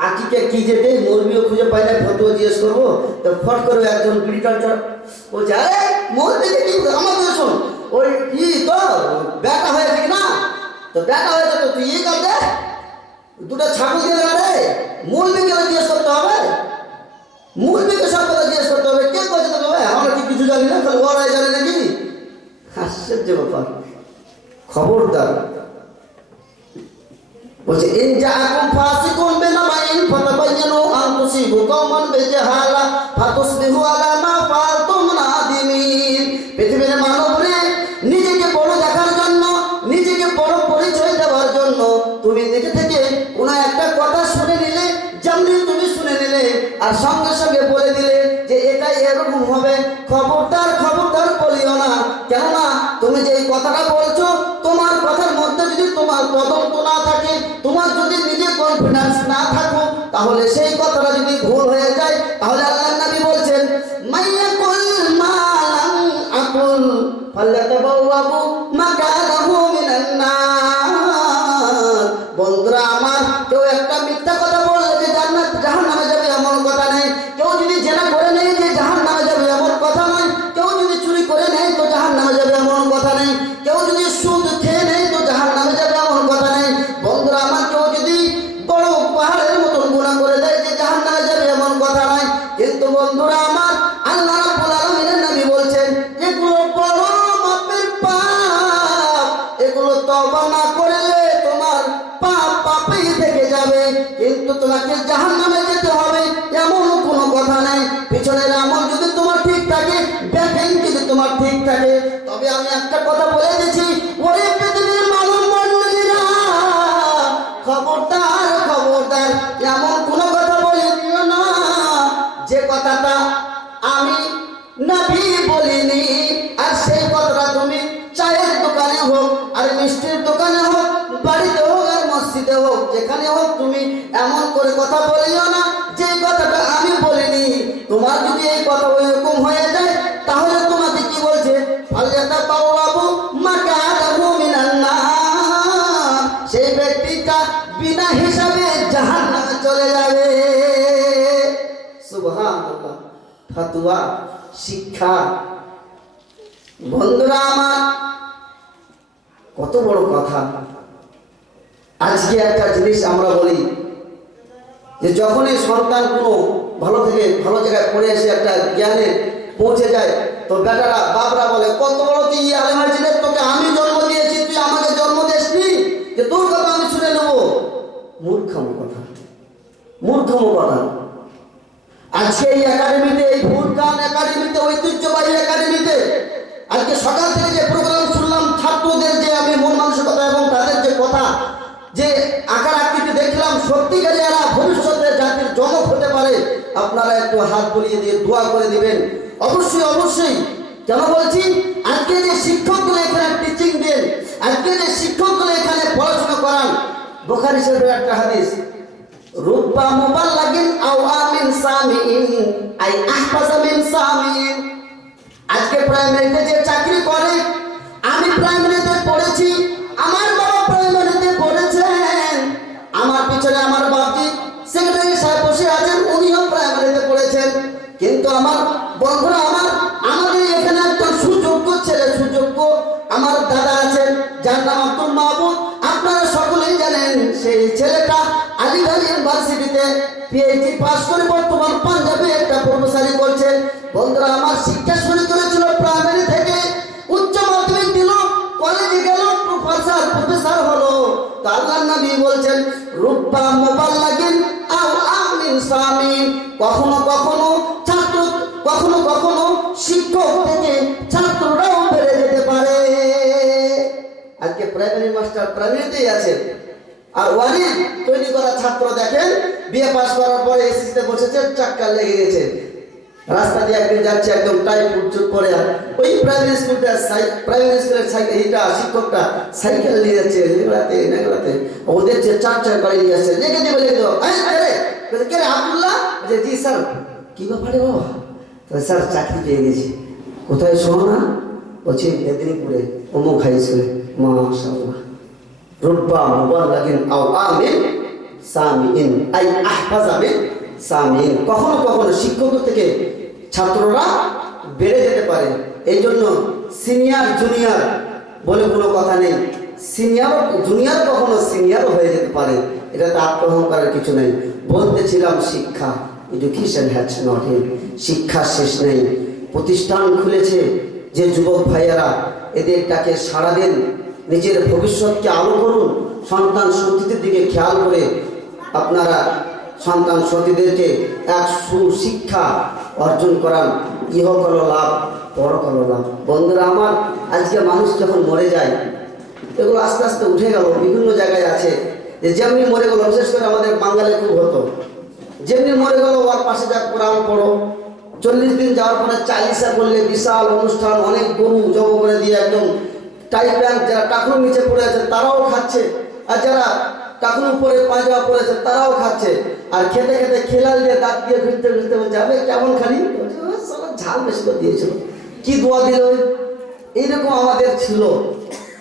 আকিকে কি যেতে মরবিও খুঁজে পাই না, ফতোয়া জিজ্ঞেস করবো। তো ফট করে একজন বিড়ি টানছে, বলছে আরে মরবিকে কি আমাদের শোন, ওই তো বেটা হয়েছে কি না, তো বেটা হয়েছে তো তুই কর দে, দুটো ছাগল দিয়ে রে, মরবিকে জিজ্ঞেস করতে হবে, মূলবিকে সব কথা জিজ্ঞেস করতে হবে। কে বলছে তো ভাই আমরা কি কিছু জানি না, তাহলে ওরাই জানে নাকি? আশ্চর্য ব্যাপার। খবরদার বলছে ইন জাআকুম ফাসিকুন বিনাবাইন ফাতাবায়ানু আন তুসিবু কওমান বিজাহালা ফাতুসবিহু আলা মা ফাআলতুম নাদিমিন। পৃথিবীর মানবরে নিজেকে বড় দেখার জন্য, নিজেকে বড় পরিচয় দেওয়ার জন্য তুমি নিজে থেকে কোনো একটা কথা শুনে নিলে, যেমনি তুমি শুনে নিলে আর সঙ্গে সঙ্গে বলে দিলে যে এটাই এরকম হবে, খবরদার খবরদার বলিও না। কেননা তুমি যে কথাটা বলছো, তোমার কথার মধ্যে যদি তোমার তদন্ত না থাকে, তোমার যদি নিজে কনফিডেন্স না থাকো, তাহলে সেই কথাটা যদি ভুল হয়ে যায়, তাহলে আল্লাহর নবী বলছেন মাইয়াকুল মালাম আকুল ফাল্লাতাবাওয়াবু মাকানাহু মিনান নার। বন্ধুরা আমার, কেউ তোমাকে জাহান্নামে যেতে হবে এমন কোনো কথা নেই। পিছনের আমল যদি তোমার ঠিক থাকে, ব্যাকিং যদি তোমার ঠিক থাকে, তবে আমি একটা কথা বলে দিচ্ছি, ওরে পৃথিবীর মানব মণ্ডলীরা, খবরদার খবরদার এমন কোনো কথা বলে দিও না যে কথাটা আমি নবী বলিনি। আর সেই কথাটা তুমি চায়ের দোকানে হোক আর মিষ্টির দোকানে হোক, বাড়িতে হোক আর মসজিদে হোক, যেখানে হোক, তুমি এমন করে কথা বলিও না যে কথাটা আমি বলিনি। তোমার যদি এই কথা ওইরকম হয়ে যায়, তাহলে তোমাকে কি বলছে, ফালিয়াতা বাবু মাকাদাহু মিনান নার, সেই ব্যক্তিটা বিনা হিসাবে জাহান্নামে চলে যাবে। সুবহানাল্লাহ। ফতোয়া, শিক্ষা, বন্ধুরা আমার, কত বড় কথা। আজকে একটা জিনিস আমরা বলি যে যখনই সন্তান কোনো ভালো থেকে ভালো জায়গায় পড়ে এসে একটা জ্ঞানে পৌঁছে যায়, তো বেটারা বাপরা বলে, কত বড় তুই আলেম হয়েছিস, তোকে আমি জন্ম দিয়েছি, তুই আমাকে জন্ম দিসনি যে তোর কথা আমি শুনে নেবো। মূর্খম কথা, মূর্খম কথা। আজকে এই একাডেমিতে, এই ফুরকান একাডেমিতে, ঐতিহ্যবাহী একাডেমিতে আজকে সকাল থেকে যে প্রোগ্রাম শুনলাম, ছাত্রদের যে আমি মন মানসিকতা এবং তাদের যে কথা, যে আকার আকৃতি দেখলাম, সত্যিকারে এরা ভবিষ্যতে জাতির জনক হতে পারে। আপনারা একটু হাত বুলিয়ে দিয়ে দোয়া করে দিবেন। অবশ্যই অবশ্যই। কেন বলছি, আজকে যে শিক্ষকগুলো এখানে টিচিং দেন, আজকে যে শিক্ষকগুলো এখানে পড়াশোনা করান, বুখারী শরীফের একটা হাদিস, রুব্বা মুবাল্লাগিন আও আমিন সামিইন আই আহফাজা মিন সামিইন। আজকে প্রাইমারিতে যে চাকরি করে, আমি প্রাইমারিতে পড়েছি, আমার বাবা প্রাইমারিতে পড়েছেন, আমার পিছনে আমার বাপজি সেক্রেটারি সাহেব বসে আছেন, উনিও প্রাইমারিতে পড়েছেন। কিন্তু আমার বন্ধুরা, আমাদের এখানে একটা সুযোগ্য ছেলে, সুযোগ্য আমার দাদা আছেন, যার নাম আব্দুল মাহমুদ। আপনারা সকলেই জানেন, সেই ছেলেটা আলিগড় ইউনিভার্সিটিতে পিএইচডি পাস করে বর্তমান পাঞ্জাবে একটা প্রফেসরি করছে। বন্ধুরা আমার, শিক্ষা শুরু করেছিল প্রাইমারি থেকে, উচ্চ মাধ্যমিক দিল, কলেজে গেল, প্রফেসর হলো। তো আল্লাহর নবী বলছেন, রুব্বা মুবাল্লাগিন আও আমিন সামিন, কখনো কখনো ছাত্র, কখনো কখনো শিক্ষক থেকে ছাত্ররাও বেড়ে যেতে পারে। আজকে প্রাইমারি মাস্টার প্রাইমারিতেই আছে, আর ওয়ারিদ তৈরি করা ছাত্র দেখেন, বিএ পাস করার পরে এসএসসিতে বসেছে, চাক্কা লেগে গেছে, রাস্তা দিয়ে একদিন যাচ্ছে, একদম টাইট উচ্চুত পরে, ওই প্রাইমারি স্কুলের সাইকেল, এইটা শিক্ষকটা সাইকেল নিয়ে যাচ্ছে, নেগলাতে ও দেখছে 4 গাড়ি নিয়ে আসছে, লেগে দেবে, লেগে দেবো। কে রে আব্দুল্লাহ? জি স্যার। কি ব্যাপারে বাবা? স্যার চাকরি পেয়ে গেছি। কোথায়? শোনো না, বলছি মেদিনীপুরে অমুক হাই স্কুলে। মাশাআল্লাহ। রুব্বা মুবাল্লাগিন আও আমিন সামিইন আই আহফাজা মিন সামিইন, কখনো কখনো শিক্ষক থেকে ছাত্ররা বেড়ে যেতে পারে। এই জন্য সিনিয়র জুনিয়র বলে কোনো কথা নেই, সিনিয়র জুনিয়র কখনো সিনিয়রও হয়ে যেতে পারে, এটাতে আত্মহংকারের কিছু নেই। বলতেছিলাম শিক্ষা, এডুকেশন হ্যাজ নট এন্ড, শিক্ষা শেষ নেই। প্রতিষ্ঠান খুলেছে যে যুবক ভাইয়েরা, এদেরটাকে সাড়া দেন, নিজের ভবিষ্যৎকে আলো করুন, সন্তান সন্ততির দিকে খেয়াল করে আপনারা সন্তান সন্ততিদেরকে এক সুশিক্ষা অর্জন করান, ইহকাল লাভ পরকাল লাভ। বন্ধুরা আমার, আজকে মানুষ যখন মরে যায়, এগুলো আস্তে আস্তে উঠে গেল, বিভিন্ন জায়গায় আছে যে যেমনি মরে গেল, বিশেষ করে আমাদের বাঙালি খুব হতো, যেমনি মরে গেল ওর পাশে যা কোরআন পড়ো, 40 দিন যাওয়ার পরে চালিশা করলে বিশাল অনুষ্ঠান, অনেক গরু জব করে দিয়ে একদম টাই প্যান্ট, যারা টাকুর নিচে পড়ে আছে তারাও খাচ্ছে, আর যারা টাকুর উপরে পায়জামা পড়েছে তারাও খাচ্ছে। আর খেতে খেতে খেলাল দিয়ে দাঁত দিয়ে ঘুরতে ঘুরতে যাবে, কেমন খালি ঝাল বেশি করে দিয়েছিল, কি দোয়া দিল। এইরকম আমাদের ছিল,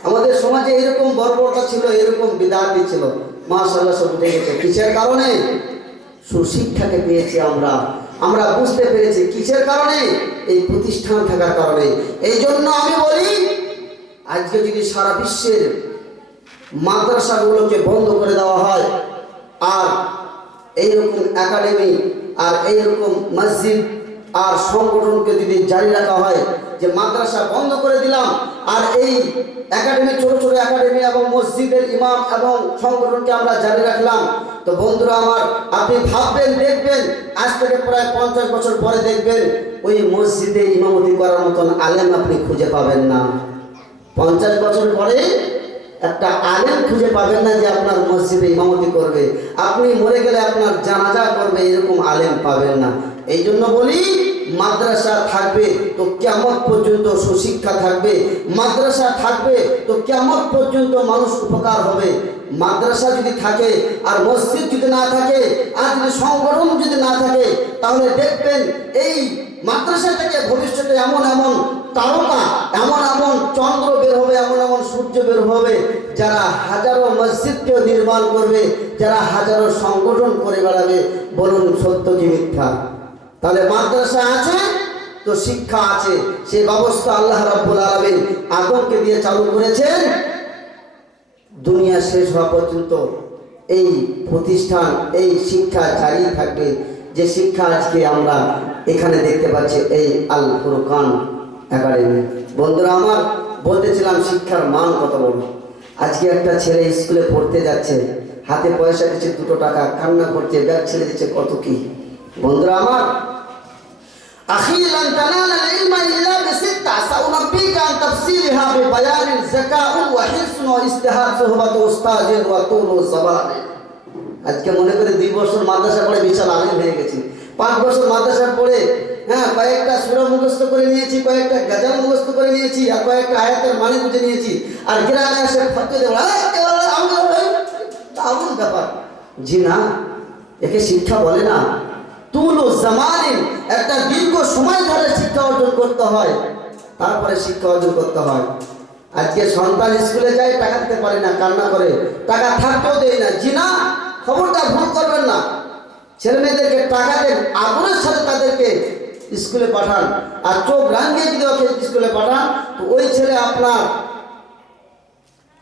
আমাদের সমাজে এইরকম বর্বরতা ছিল, এরকম বিদাতি ছিল। মাশাআল্লাহ, সব উঠে গেছে। কিসের কারণে? সুশিক্ষাকে পেয়েছি আমরা বুঝতে পেরেছি। কিসের কারণে? এই প্রতিষ্ঠান থাকার কারণে। এই জন্য আমি বলি, আজকে যদি সারা বিশ্বের মাদ্রাসাগুলোকে বন্ধ করে দেওয়া হয়, আর এইরকম একাডেমি আর এইরকম মসজিদ আর সংগঠনকে যদি জারি রাখা হয় যে মাদ্রাসা বন্ধ করে দিলাম, আর এই একাডেমি, ছোট ছোট একাডেমি এবং মসজিদের ইমাম এবং সংগঠনকে আমরা জারি রাখলাম, তো বন্ধুরা আমার, আপনি ভাববেন, দেখবেন আজ থেকে প্রায় 50 বছর পরে দেখবেন ওই মসজিদে ইমামতি করার মতন আলেম আপনি খুঁজে পাবেন না। 50 বছর পরে একটা আলেম খুঁজে পাবেন না যে আপনার মসজিদে ইমামতি করবে। আপনি মরে গেলে আপনার জানাজা করবে, এরকম আলেম পাবেন না। এই জন্য বলি, মাদ্রাসা থাকবে তো কিয়ামত পর্যন্ত সুশিক্ষা থাকবে, মাদ্রাসা থাকবে তো কিয়ামত পর্যন্ত মানুষ উপকার হবে। মাদ্রাসা যদি থাকে আর মসজিদ যদি না থাকে, আর যদি সংগঠন যদি না থাকে, তাহলে দেখবেন এই মাদ্রাসা থেকে ভবিষ্যতে এমন এমন তারকা, এমন এমন চন্দ্র বের হবে, এমন এমন সূর্য বের হবে, যারা হাজারো মসজিদকেও নির্মাণ করবে, যারা হাজারো সংগঠন করে বেড়াবে। বলুন সত্য কি মিথ্যা? তাহলে মাদ্রাসা আছে তো শিক্ষা আছে, সেই ব্যবস্থা আল্লাহ রাব্বুল আলামিন আদমকে দিয়ে চালু করেছেন। দুনিয়া শেষ হওয়া পর্যন্ত এই প্রতিষ্ঠান, এই শিক্ষা জারি থাকবে। যে শিক্ষা আজকে আমরা এখানে দেখতে পাচ্ছি, এই আল ফুরকান একাডেমি। বন্ধুরা আমার, বলতেছিলাম শিক্ষার মান কত বড়। আজকে একটা ছেলে স্কুলে পড়তে যাচ্ছে, হাতে পয়সা দিচ্ছে 2 টাকা, কান্না করছে, ব্যাগ ছেড়ে দিচ্ছে, কত কি। বন্ধুরা আমার, আখি লান তানালাল ইলমা ইল্লা বিসিত্তা সাউনাব্বিকা আন তাফসিলহা বিবায়ানিন যাকাউন ওয়া হিসনুন ওয়া ইস্তিহাদ সুহবাতু উস্তাজিন ওয়া তুলু যাবান। আজকে মনে করে 2 বছর মাদ্রাসা পড়ে বিশাল আলেম হয়ে গেছি, 5 বছর মাদ্রাসা পড়ে কয়েকটা সূরা মুখস্থ করে নিয়েছি, কয়েকটা গজল মুখস্থ করে নিয়েছি, আর কয়েকটা আয়াতের মানে বুঝে নিয়েছি, আর গ্রামে এসে ফতোয়া দেব, দারুণ ব্যাপার। জি না, একে শিক্ষা বলে না। তুলু জামানিন, একটা দীর্ঘ সময় ধরে শিক্ষা অর্জন করতে হয়, তারপরে শিক্ষা অর্জন করতে হয়। আজকে সন্তান স্কুলে যায়, টাকা দিতে পারে না, কান্না করে, টাকা থাকতেও দেয় না। জি না, খবরদার ভুল করবেন না। ছেলে মেয়েদেরকে টাকা দেন, আগ্রহের সাথে তাদেরকে স্কুলে পাঠান, আর চোখ রাঙিয়ে যদি ওকে স্কুলে পাঠান, তো ওই ছেলে আপনার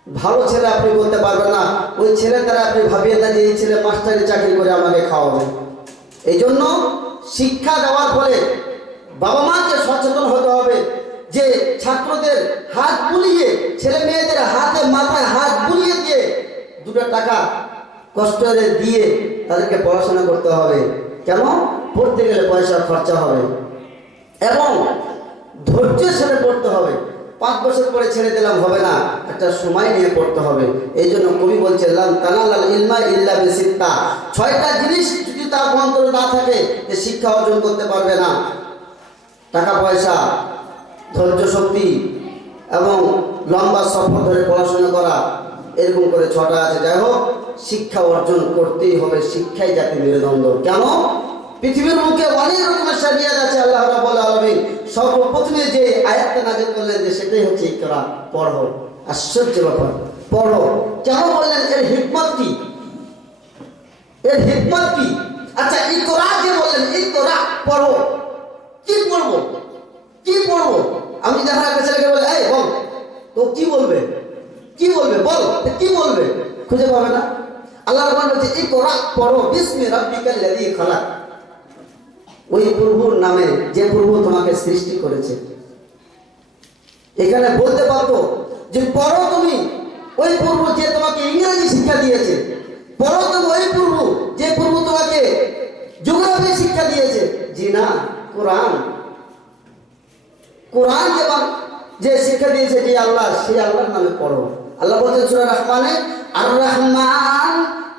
ভালো ছেলে আপনি বলতে পারবেন না। ওই ছেলে দ্বারা আপনি ভাবিয়ে না যে এই ছেলে মাস্টারি চাকরি করে আমাকে খাওয়াবে। এই জন্য শিক্ষা দেওয়ার ফলে বাবা মাকে সচেতন হতে হবে যে ছাত্রদের হাত বুলিয়ে, ছেলে মেয়েদের হাতে মাথায় হাত বুলিয়ে দিয়ে 2 টাকা কষ্ট করে দিয়ে তাদেরকে পড়াশোনা করতে হবে। কেন? পড়তে গেলে পয়সা খরচা হবে এবং ধৈর্যের সাথে পড়তে হবে। 5 বছর পরে ছেড়ে দিলাম হবে না, একটা সময় নিয়ে পড়তে হবে। এই জন্য কবি বলছে, লান তানালাল ইলমা ইল্লা বিসিত্তা, 6টা জিনিস যদি তার অন্তরে না থাকে, যে শিক্ষা অর্জন করতে পারবে না। টাকা পয়সা, ধৈর্য শক্তি এবং লম্বা সফর ধরে পড়াশোনা করা, এরকম করে 6টা আছে। যাই হোক, শিক্ষা অর্জন করতেই হবে। শিক্ষাই জাতির মেরুদণ্ড। কেন? পৃথিবীর মুখে অনেক রকমের শরিয়াত আছে। আল্লাহ রাব্বুল আলামিন সর্বপ্রথমে যে আয়াতটা নাযিল করলেন, যে সেটাই হচ্ছে ইকরা, পড়ো। আশ্চর্য ব্যাপার, পড়ো। কেন বললেন? এর হিকমত কি? এর হিকমত কি? আচ্ছা, ইকরা যে বললেন, ইকরা পড়ো, কি পড়বো? কি পড়বো? আমি যখন একটা ছেলেকে বলে, এই বল, তো কি বলবে? কি বলবে? বল, কি বলবে? খুঁজে পাবে না। আল্লাহ রাব্বুল বলছে, ইকরা পড়ো, বিসমি রাব্বিকাল লাযী খালাক, ওই প্রভুর নামে যে প্রভু তোমাকে সৃষ্টি করেছে। এখানে বলতে পারতো যে পড়ো তুমি ওই প্রভু যে তোমাকে ইংরেজি শিক্ষা দিয়েছে, পড়ো তুমি ওই প্রভু যে প্রভু তোমাকে জিওগ্রাফি শিক্ষা দিয়েছে। জি না, কোরআন, কোরআন যে শিক্ষা দিয়েছে যে আল্লাহ, সেই আল্লাহর নামে পড়ো। আল্লাহ বলছেন সূরা রহমানে, আর রহমান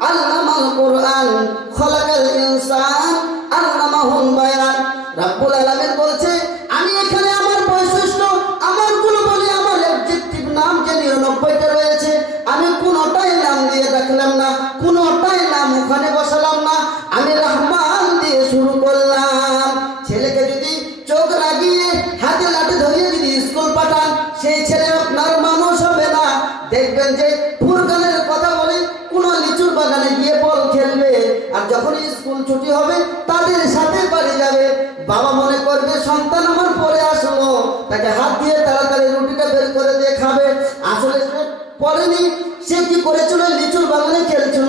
আল্লামাল কোরআন খলাকাল ইনসান আল্লামাহুল বায়ান। রাব্বুল আলামিন বলছে, আমি এখানে আমার বৈশিষ্ট্য, আমার গুণবলী, আমার অ্যাডজেক্টিভ নাম যে 99টা রয়েছে, আমি কোনোটাই নাম দিয়ে রাখলাম না, কোনোটাই নাম ওখানে বসালাম না। আমি রহমান দিয়ে শুরু করলাম। ছেলেকে যদি চোখ লাগিয়ে হাতে লাঠি ধরিয়ে যদি স্কুল পাঠান, সেই ছেলে আপনার মানুষ হবে না। দেখবেন যে ফুরকানের কথা বলে কোনো লিচুর বাগানে গিয়ে বল খেলবে, আর যখন স্কুল ছুটি হবে তাদের সাথে বাড়ি যাবে। বাবা মনে করবে সন্তান আমার পরে আসলো, তাকে হাত দিয়ে তাড়াতাড়ি রুটিটা বের করে দিয়ে খাবে। আসলে সে পড়েনি, সে কি করেছিল? লিচুর বাগানে খেলছিল।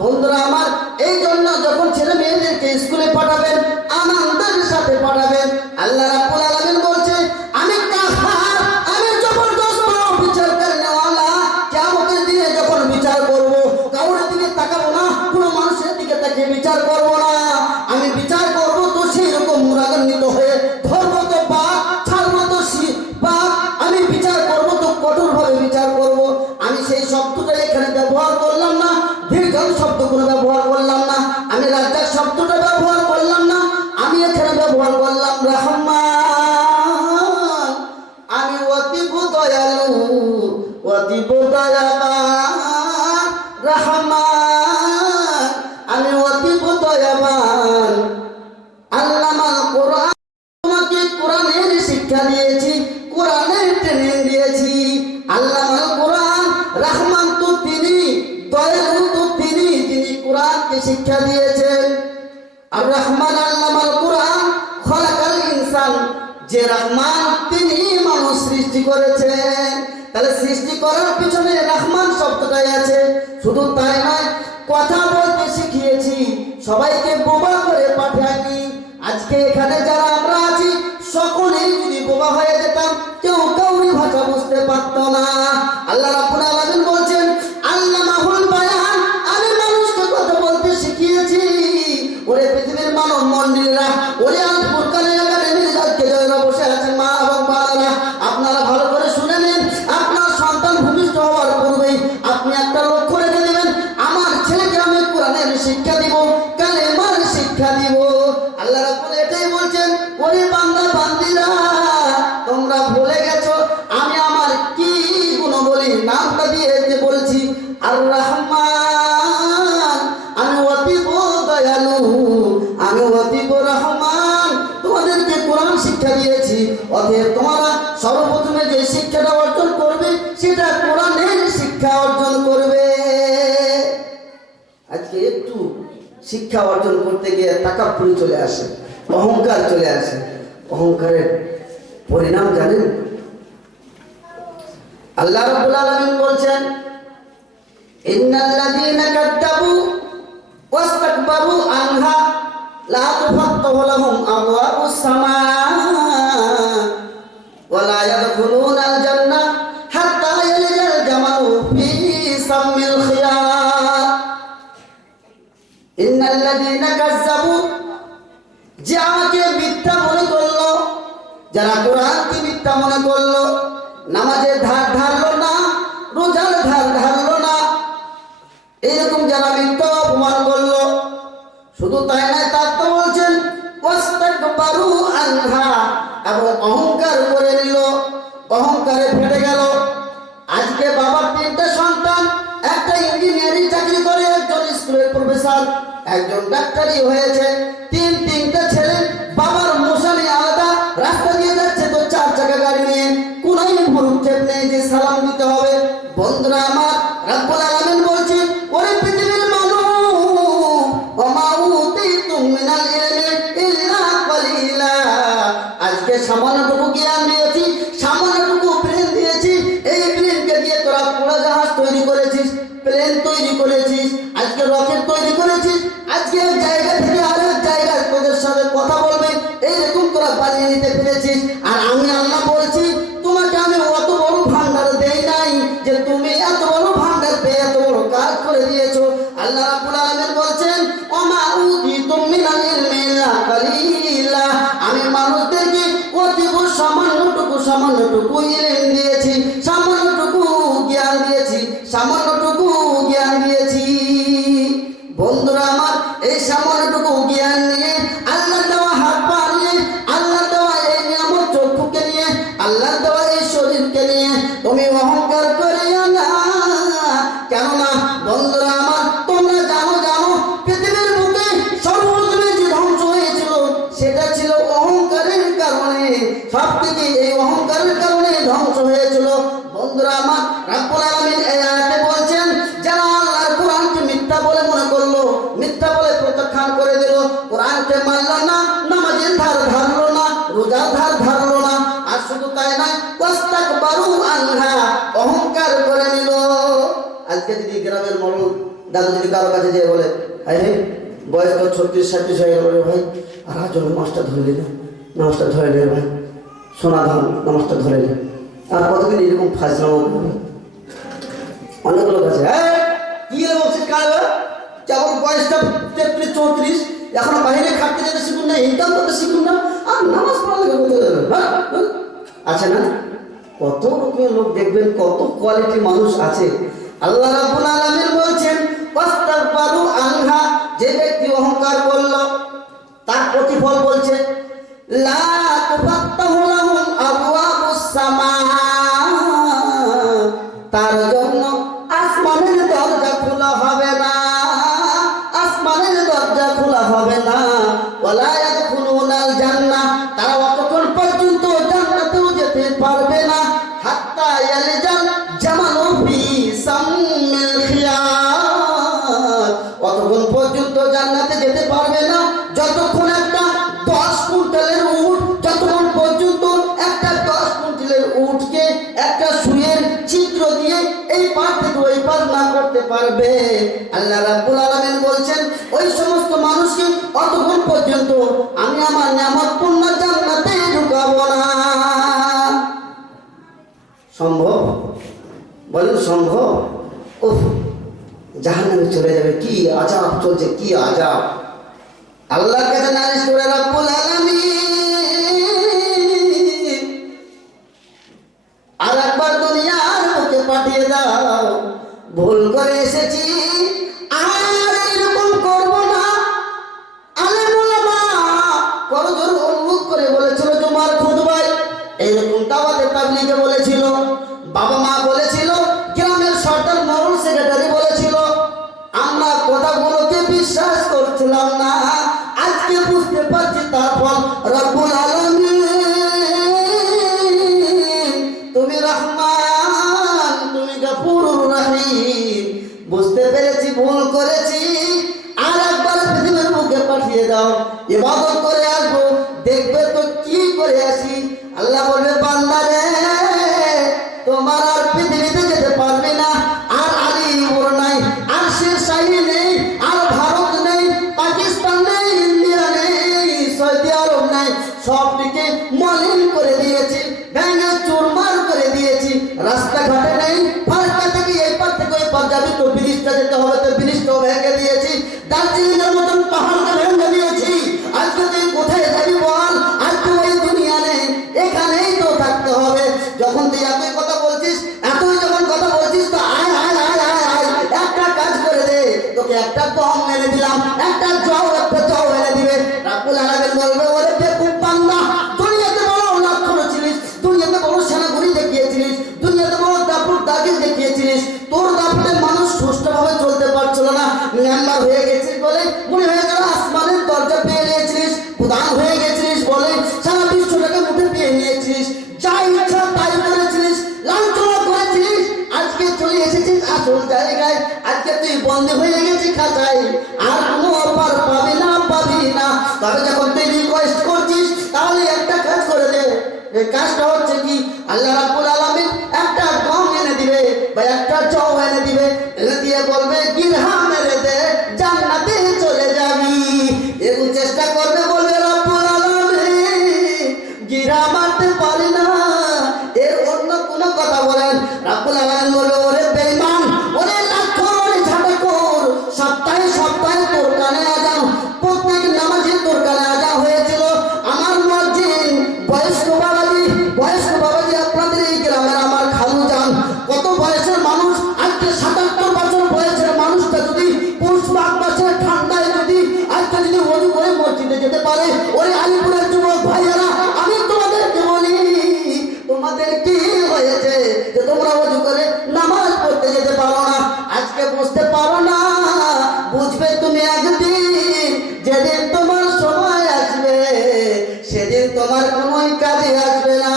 বন্ধুরা আমার, এই জন্য যখন ছেলে মেয়েদেরকে স্কুলে পাঠাবেন, আনন্দের সাথে পাঠাবেন। আল্লাহ রাব্বুল আলামিন বলছে, আমি কাহার, আমি জবরদস্ত বিচার করনেওয়ালা। কিয়ামতের দিনে যখন বিচার করব, কারোর দিকে তাকাবো না, কোনো মানুষের অতীব দয়াবান রহমান, আমি অতীব দয়াবান। আল্লামাল কোরআন, তোমাকে কোরআনের শিক্ষা দিয়েছি, কোরআনের ট্রেনিং দিয়েছি। আল্লামাল কোরআন, রহমান তো তিনি, দয়ালু তো তিনি, যিনি কোরআনকে শিক্ষা দিয়েছেন। আর রহমান আল্লামাল কোরআন খলাকাল ইনসান, যে রহমান তিনি মানুষ সৃষ্টি করেছেন। তাহলে সৃষ্টি করার পিছনে রহমান শব্দটাই আছে। শুধু তাই নয়, কথা বলতে শিখিয়েছি, সবাইকে বোবা করে পাঠাইনি। আজকে এখানে যারা আমরা আছি সকলেই যদি বোবা হয়ে যেতাম, কেউ কাউরি ভাষা বুঝতে পারতো না। আল্লাহ রাব্বুল আলামিন বলছেন আল্লামাহুল বায়ান, আমি মানুষকে কথা বলতে শিখিয়েছি। ওরে পৃথিবীর মানব মণ্ডলীরা, ওরে আল ফুরকানের একাডেমির আজকে যারা বসে আছেন মা এবং বাবারা, আপনারা ভালো করে শুনে নিন। আপনার সন্তান ভূমিষ্ঠ হওয়ার পূর্বেই আপনি একটা লক্ষ্য রেখে দেবেন, আমার ছেলেকে আমি কোরআনের শিক্ষা দিব, কালেমার শিক্ষা দিব। আল্লাহ রাব্বুল এটাই বলছেন, ওরে বান্দা বান্দিরা, তোমরা ভুলে গেছো আমি আমার কি গুণবলী নামটা দিয়ে বলছি আর রহমান, আমি অতীব দয়ালু, আমি অতীব রহমান। তোমাদেরকে কোরআন শিক্ষা দিয়েছি, অতএব তোমরা সর্বপ্রথমে যে শিক্ষাটা অর্জন করবে সেটা কোরআনের শিক্ষা অর্জন করবে। আজকে একটু শিক্ষা অর্জন করতে গিয়ে তাকাব্বুর চলে আসে, অহংকার চলে আসে। অহংকারের পরিণাম জানেন? আল্লাহ রাব্বুল আলামিন বলছেন ইন্নাল্লাযীনা কাযযাবু ওয়াস্তাকবারু আনহা লা তুফাত্তাহু লাহুম আবওয়াবুস সামা ওয়া লা ইয়াদখুলুনাল জান্নাহ হাত্তা ইয়ালিজাল জামালু ফি সাম্মিল খিয়াত। ইন্নাল্লাযীনা কাযযাবু, যে আমাকে মিথ্যা মনে করলো, যারা কোরআনকে মিথ্যা মনে করলো, নামাজের ধার ধারলো না, রোজার ধার ধারলো না, এইরকম যারা মিথ্যা অপমান করলো, শুধু তাই নয়, তার তো বলছেন ওয়াস্তাকবারু আনহা, এবং অহংকার করে নিল, অহংকারে ফেটে গেল। আজকে বাবার 3টে সন্তান, একটা ইঞ্জিনিয়ারিং চাকরি করে, একজন স্কুলের প্রফেসর, একজন ডাক্তারি হয়েছে, তিনটা ছেলে, বাবার মশানি আলাদা, রাস্তা দিয়ে যাচ্ছে তো 4 চাকা গাড়ি নিয়ে, কোনোই ভুরুক্ষেপ নেই যে সালাম দিতে হবে। বন্ধুরা আমার, রাব্বুল আলামিন বলছে ওরে পৃথিবীর মানুষ, ওমা উতিতুম মিনাল ইলমি ইল্লা কলিলা, আজকে সামান্যটুকু জ্ঞান দিয়েছি, সামান্যটুকু ব্রেন দিয়েছি। এই ব্রেনকে দিয়ে তোরা উড়োজাহাজ তৈরি করেছিস, প্লেন তৈরি করেছিস, আজকে রকেট তৈরি করেছিস, আজকে এক জায়গা থেকে আরেক জায়গায় তোদের সাথে কথা বলবে, এইরকম তোরা বানিয়ে নিতে পেরেছিস। আর আমি আল্লাহ বলছি তোমাকে আমি অত বড় ভান্ডার দেই নাই যে তুমি এত বড় ভান্ডার পেয়ে এত বড় কাজ করে দিয়েছো। আল্লাহ রাব্বুল আলামিন বলছেন ওমা উতিতুম মিনাল ইলমি ইল্লা কলিলা, আমি মানুষদেরকে অতীব সামান্যটুকু ইলম দিয়েছি, সামান্যটুকু জ্ঞান দিয়েছি, সামান্যটুকু জ্ঞান দিয়েছি। বন্ধুরা আমার, এই সামান্যটুকু জ্ঞান নিয়ে, আল্লাহ দেওয়া হাত পা নিয়ে, আল্লাহ দেওয়া এই নিয়ামত চক্ষুকে নিয়ে, আল্লাহ দেওয়া এই শরীরকে নিয়ে তুমি অহংকার করিও না। কেননা বন্ধুরা আমার, তোমরা জানো পৃথিবীর বুকে সর্বপ্রথমে যে ধ্বংস হয়েছিল সেটা ছিল অহংকারের কারণে। সব থেকে এই অহংকারের কারণে ধ্বংস হয়েছিল। বন্ধুরা আমার, রাব্বুল আলামিন এই আয়াতে বলছেন যারা আল্লাহর কোরআনকে মিথ্যা বলে মনে করলো, মিথ্যা বলে প্রত্যাখ্যান করে দিল, কোরআনকে মানল না, নামাজের ধার ধারলো না, রোজার ধার ধারলো না, আর শুধু তাই নয় ওয়াস্তাকবারু আনহা, অহংকার করে নিল। আজকে যদি গ্রামের মরল দাদু যদি কারো কাছে যেয়ে বলে আরে বয়স তো 36-37 হয়ে গেল রে ভাই, আর আজ নামাজটা ধরে না, নামাজটা ধরে নে ভাই, সোনা ধান নামাজটা ধরে নে, আর কতদিন এরকম ফাজলামো করবে। অনেক লোক আছে, হ্যাঁ কি বলছিস কারবার, যেমন বয়সটা 33-34, এখনো বাইরে খাটতে যেতে শিখুন না, ইনকাম করতে শিখুন না, আর নামাজ পড়া আছে না। কত রকমের লোক দেখবেন, কত কোয়ালিটি মানুষ আছে। আল্লাহ রাব্বুল আলামিন বলছেন ওয়াস্তাকবারু আনহা, যে ব্যক্তি অহংকার করলো তার প্রতিফল বলছে লা তুফাত্তাহু লাহুম আবওয়াবুস সামা তার জন্য আসমানের দরজা খোলা হবে না, আসমানের দরজা খোলা হবে না। ওয়ালা ইয়াদখুলুনাল জান্নাহ, তারা অতক্ষণ পর্যন্ত জান্নাতেও যেতে পারবে না। হাত্তা ইয়ালজাল জামালু ফি সাম্মিল খিয়াল, অতক্ষণ পর্যন্ত জান্নাতে যেতে পারবে না যতক্ষণ একটা 10 কুইন্টালের উট, যতক্ষণ পর্যন্ত একটা 10 কুইন্টালের উটকে একটা সুইয়ের ছিদ্র দিয়ে এই পার থেকে ওই পার না করতে পারবে। আল্লাহ রাব্বুল আলামিন বলছেন ওই সমস্ত মানুষকে অতক্ষণ পর্যন্ত আমি আমার নিয়ামতপূর্ণ জান্নাতে ঢুকাবো না। সম্ভব? বলেন সম্ভব? উফ, জাহান্নামে চলে যাবে, কি আযাব চলছে, কি আযাব। আল্লাহর কাছে নালিশ করে রাব্বুল আলামিন আর একবার দুনিয়ার বুকে পাঠিয়ে দাও, ভুল করে এসেছি, আর এরকম করব না। আলেম ওলামা করজোর অনুরোধ করে বলেছিল জুমার খুতবায়, এরকম দাওয়াতে তাবলীগে বলেছিল, বাবা মা বলেছিল, গ্রামের সরকার মহল সেক্রেটারি বলেছিল। আমরা কথাগুলোকে বিশ্বাস করছিলাম না, আজকে বুঝতে পারছি তার ফল। রব্বুল আলামিন তুমি রহমান, তুমি গফুরুর রহিম, বুঝতে পেরেছি ভুল করেছি, আর একবার পৃথিবীর বুকে পাঠিয়ে দাও, ইবাদত করে আসবো, দেখবে তো কি করে আসি। আল্লাহ বলবে বান্দা রে, তোমার আর পৃথিবীতে যেতে পারবে না, আর আলিপুর নাই, আর শেরশাহী নেই, আর ভারত নেই, পাকিস্তান নেই, ইন্ডিয়া নেই, সৌদি আরব নাই, সবটিকে মলিন করে দিয়েছি, ভেঙে চুরমার করে দিয়েছি। রাস্তাঘাটে নেই, ফারকা থেকে এই পার থেকে ওই পার যাবি তো ব্রিজটা যেতে হবে, তো ব্রিজটাও ভেঙে দিয়েছি, দার্জিলিংয়ের মতন পাহাড়টা ভেঙে দিয়েছি। আজকে তুই কোথায় যাবি বল? আজকে ওই দুনিয়া নেই, এখানেই তো থাকতে হবে। যখন তুই এতই কথা বলছিস, এতই যখন কথা বলছিস, তো আয় আয় আয় আয় আয়, একটা কাজ করে দে, তোকে একটা গম এনে দিলাম, একটা জও এনে দিবে। রাব্বুল আলামিন বলবে ওরে বেকুব বান্দা, দুনিয়াতে বড় লাভ করেছিলিস, দুনিয়াতে বড় সেনাগুলি দেখিয়েছিলিস, দুনিয়াতে বড় দাপুর দাগিল দেখিয়েছিলিস, তোর দাপুরে মানুষ সুষ্ঠুভাবে চলতে পারছিল না, মেম্বার হয়ে গেছিস বলে মনে হয়ে গেল আসমানের দরজা পেয়ে নিয়েছিস, প্রধান হয়ে গেছিস বলে সারা বিশ্বটাকে মুঠে পেয়ে নিয়েছিস, যা ইচ্ছা তাই করেছিলিস, লাঞ্ছনা করেছিলিস, আজকে চলে এসেছিস আসল জায়গায়, আজকে তুই বন্দী হয়ে গেছিস খাঁচায়, আর কোনো অফার পাবি না, পাবি না। তবে যখন তুই রিকোয়েস্ট করছিস, তাহলে একটা কাজ করে দে। এই কাজটা হচ্ছে কি, আল্লাহ রাব্বুল আলামিন একটা গম এনে দিবে বা একটা জও এনে দিবে, এনে দিয়ে বলবে গিরহা মেরে দে, জান্নাতে চলে যাবি। একটু চেষ্টা করবে, বলবে রাব্বুল আলামিন গিরহা মারতে পারি না, এর অন্য কোনো কথা বলেন। রাব্বুল আলামিন বলবে ওরে বেঈমান, ওরে লাখর, ওরে ঝাঁটাখোর, সপ্তাহে সপ্তাহে তোর কানে আজান, প্রত্যেক নামাজে তোর কানে আজান হয়েছিল। আমার মুয়াজ্জিন বয়স্ক বাবাজি, বয়স্ক বাবাজি আপনাদের এই গ্রামের আমার খালু যান, কত বয়সের মানুষ, আজকে 77 বছর বয়সের মানুষটা যদি পৌষ মাঘ মাসের ঠান্ডায় যদি আজকে যদি ওযু করে মসজিদে যেতে পারে, ওরে আলিপুরের যুবক ভাইয়েরা, আমি তোমাদেরকে বলি, তোমাদের কি হয়েছে যে তোমরা ওযু করে নামাজ পড়তে যেতে পারো না? আজকে বুঝতে পারো না, বুঝবে তুমি একদিন, যেদিন তোমার সময় আসবে, সেদিন তোমার কোনো কাজে আসবে না।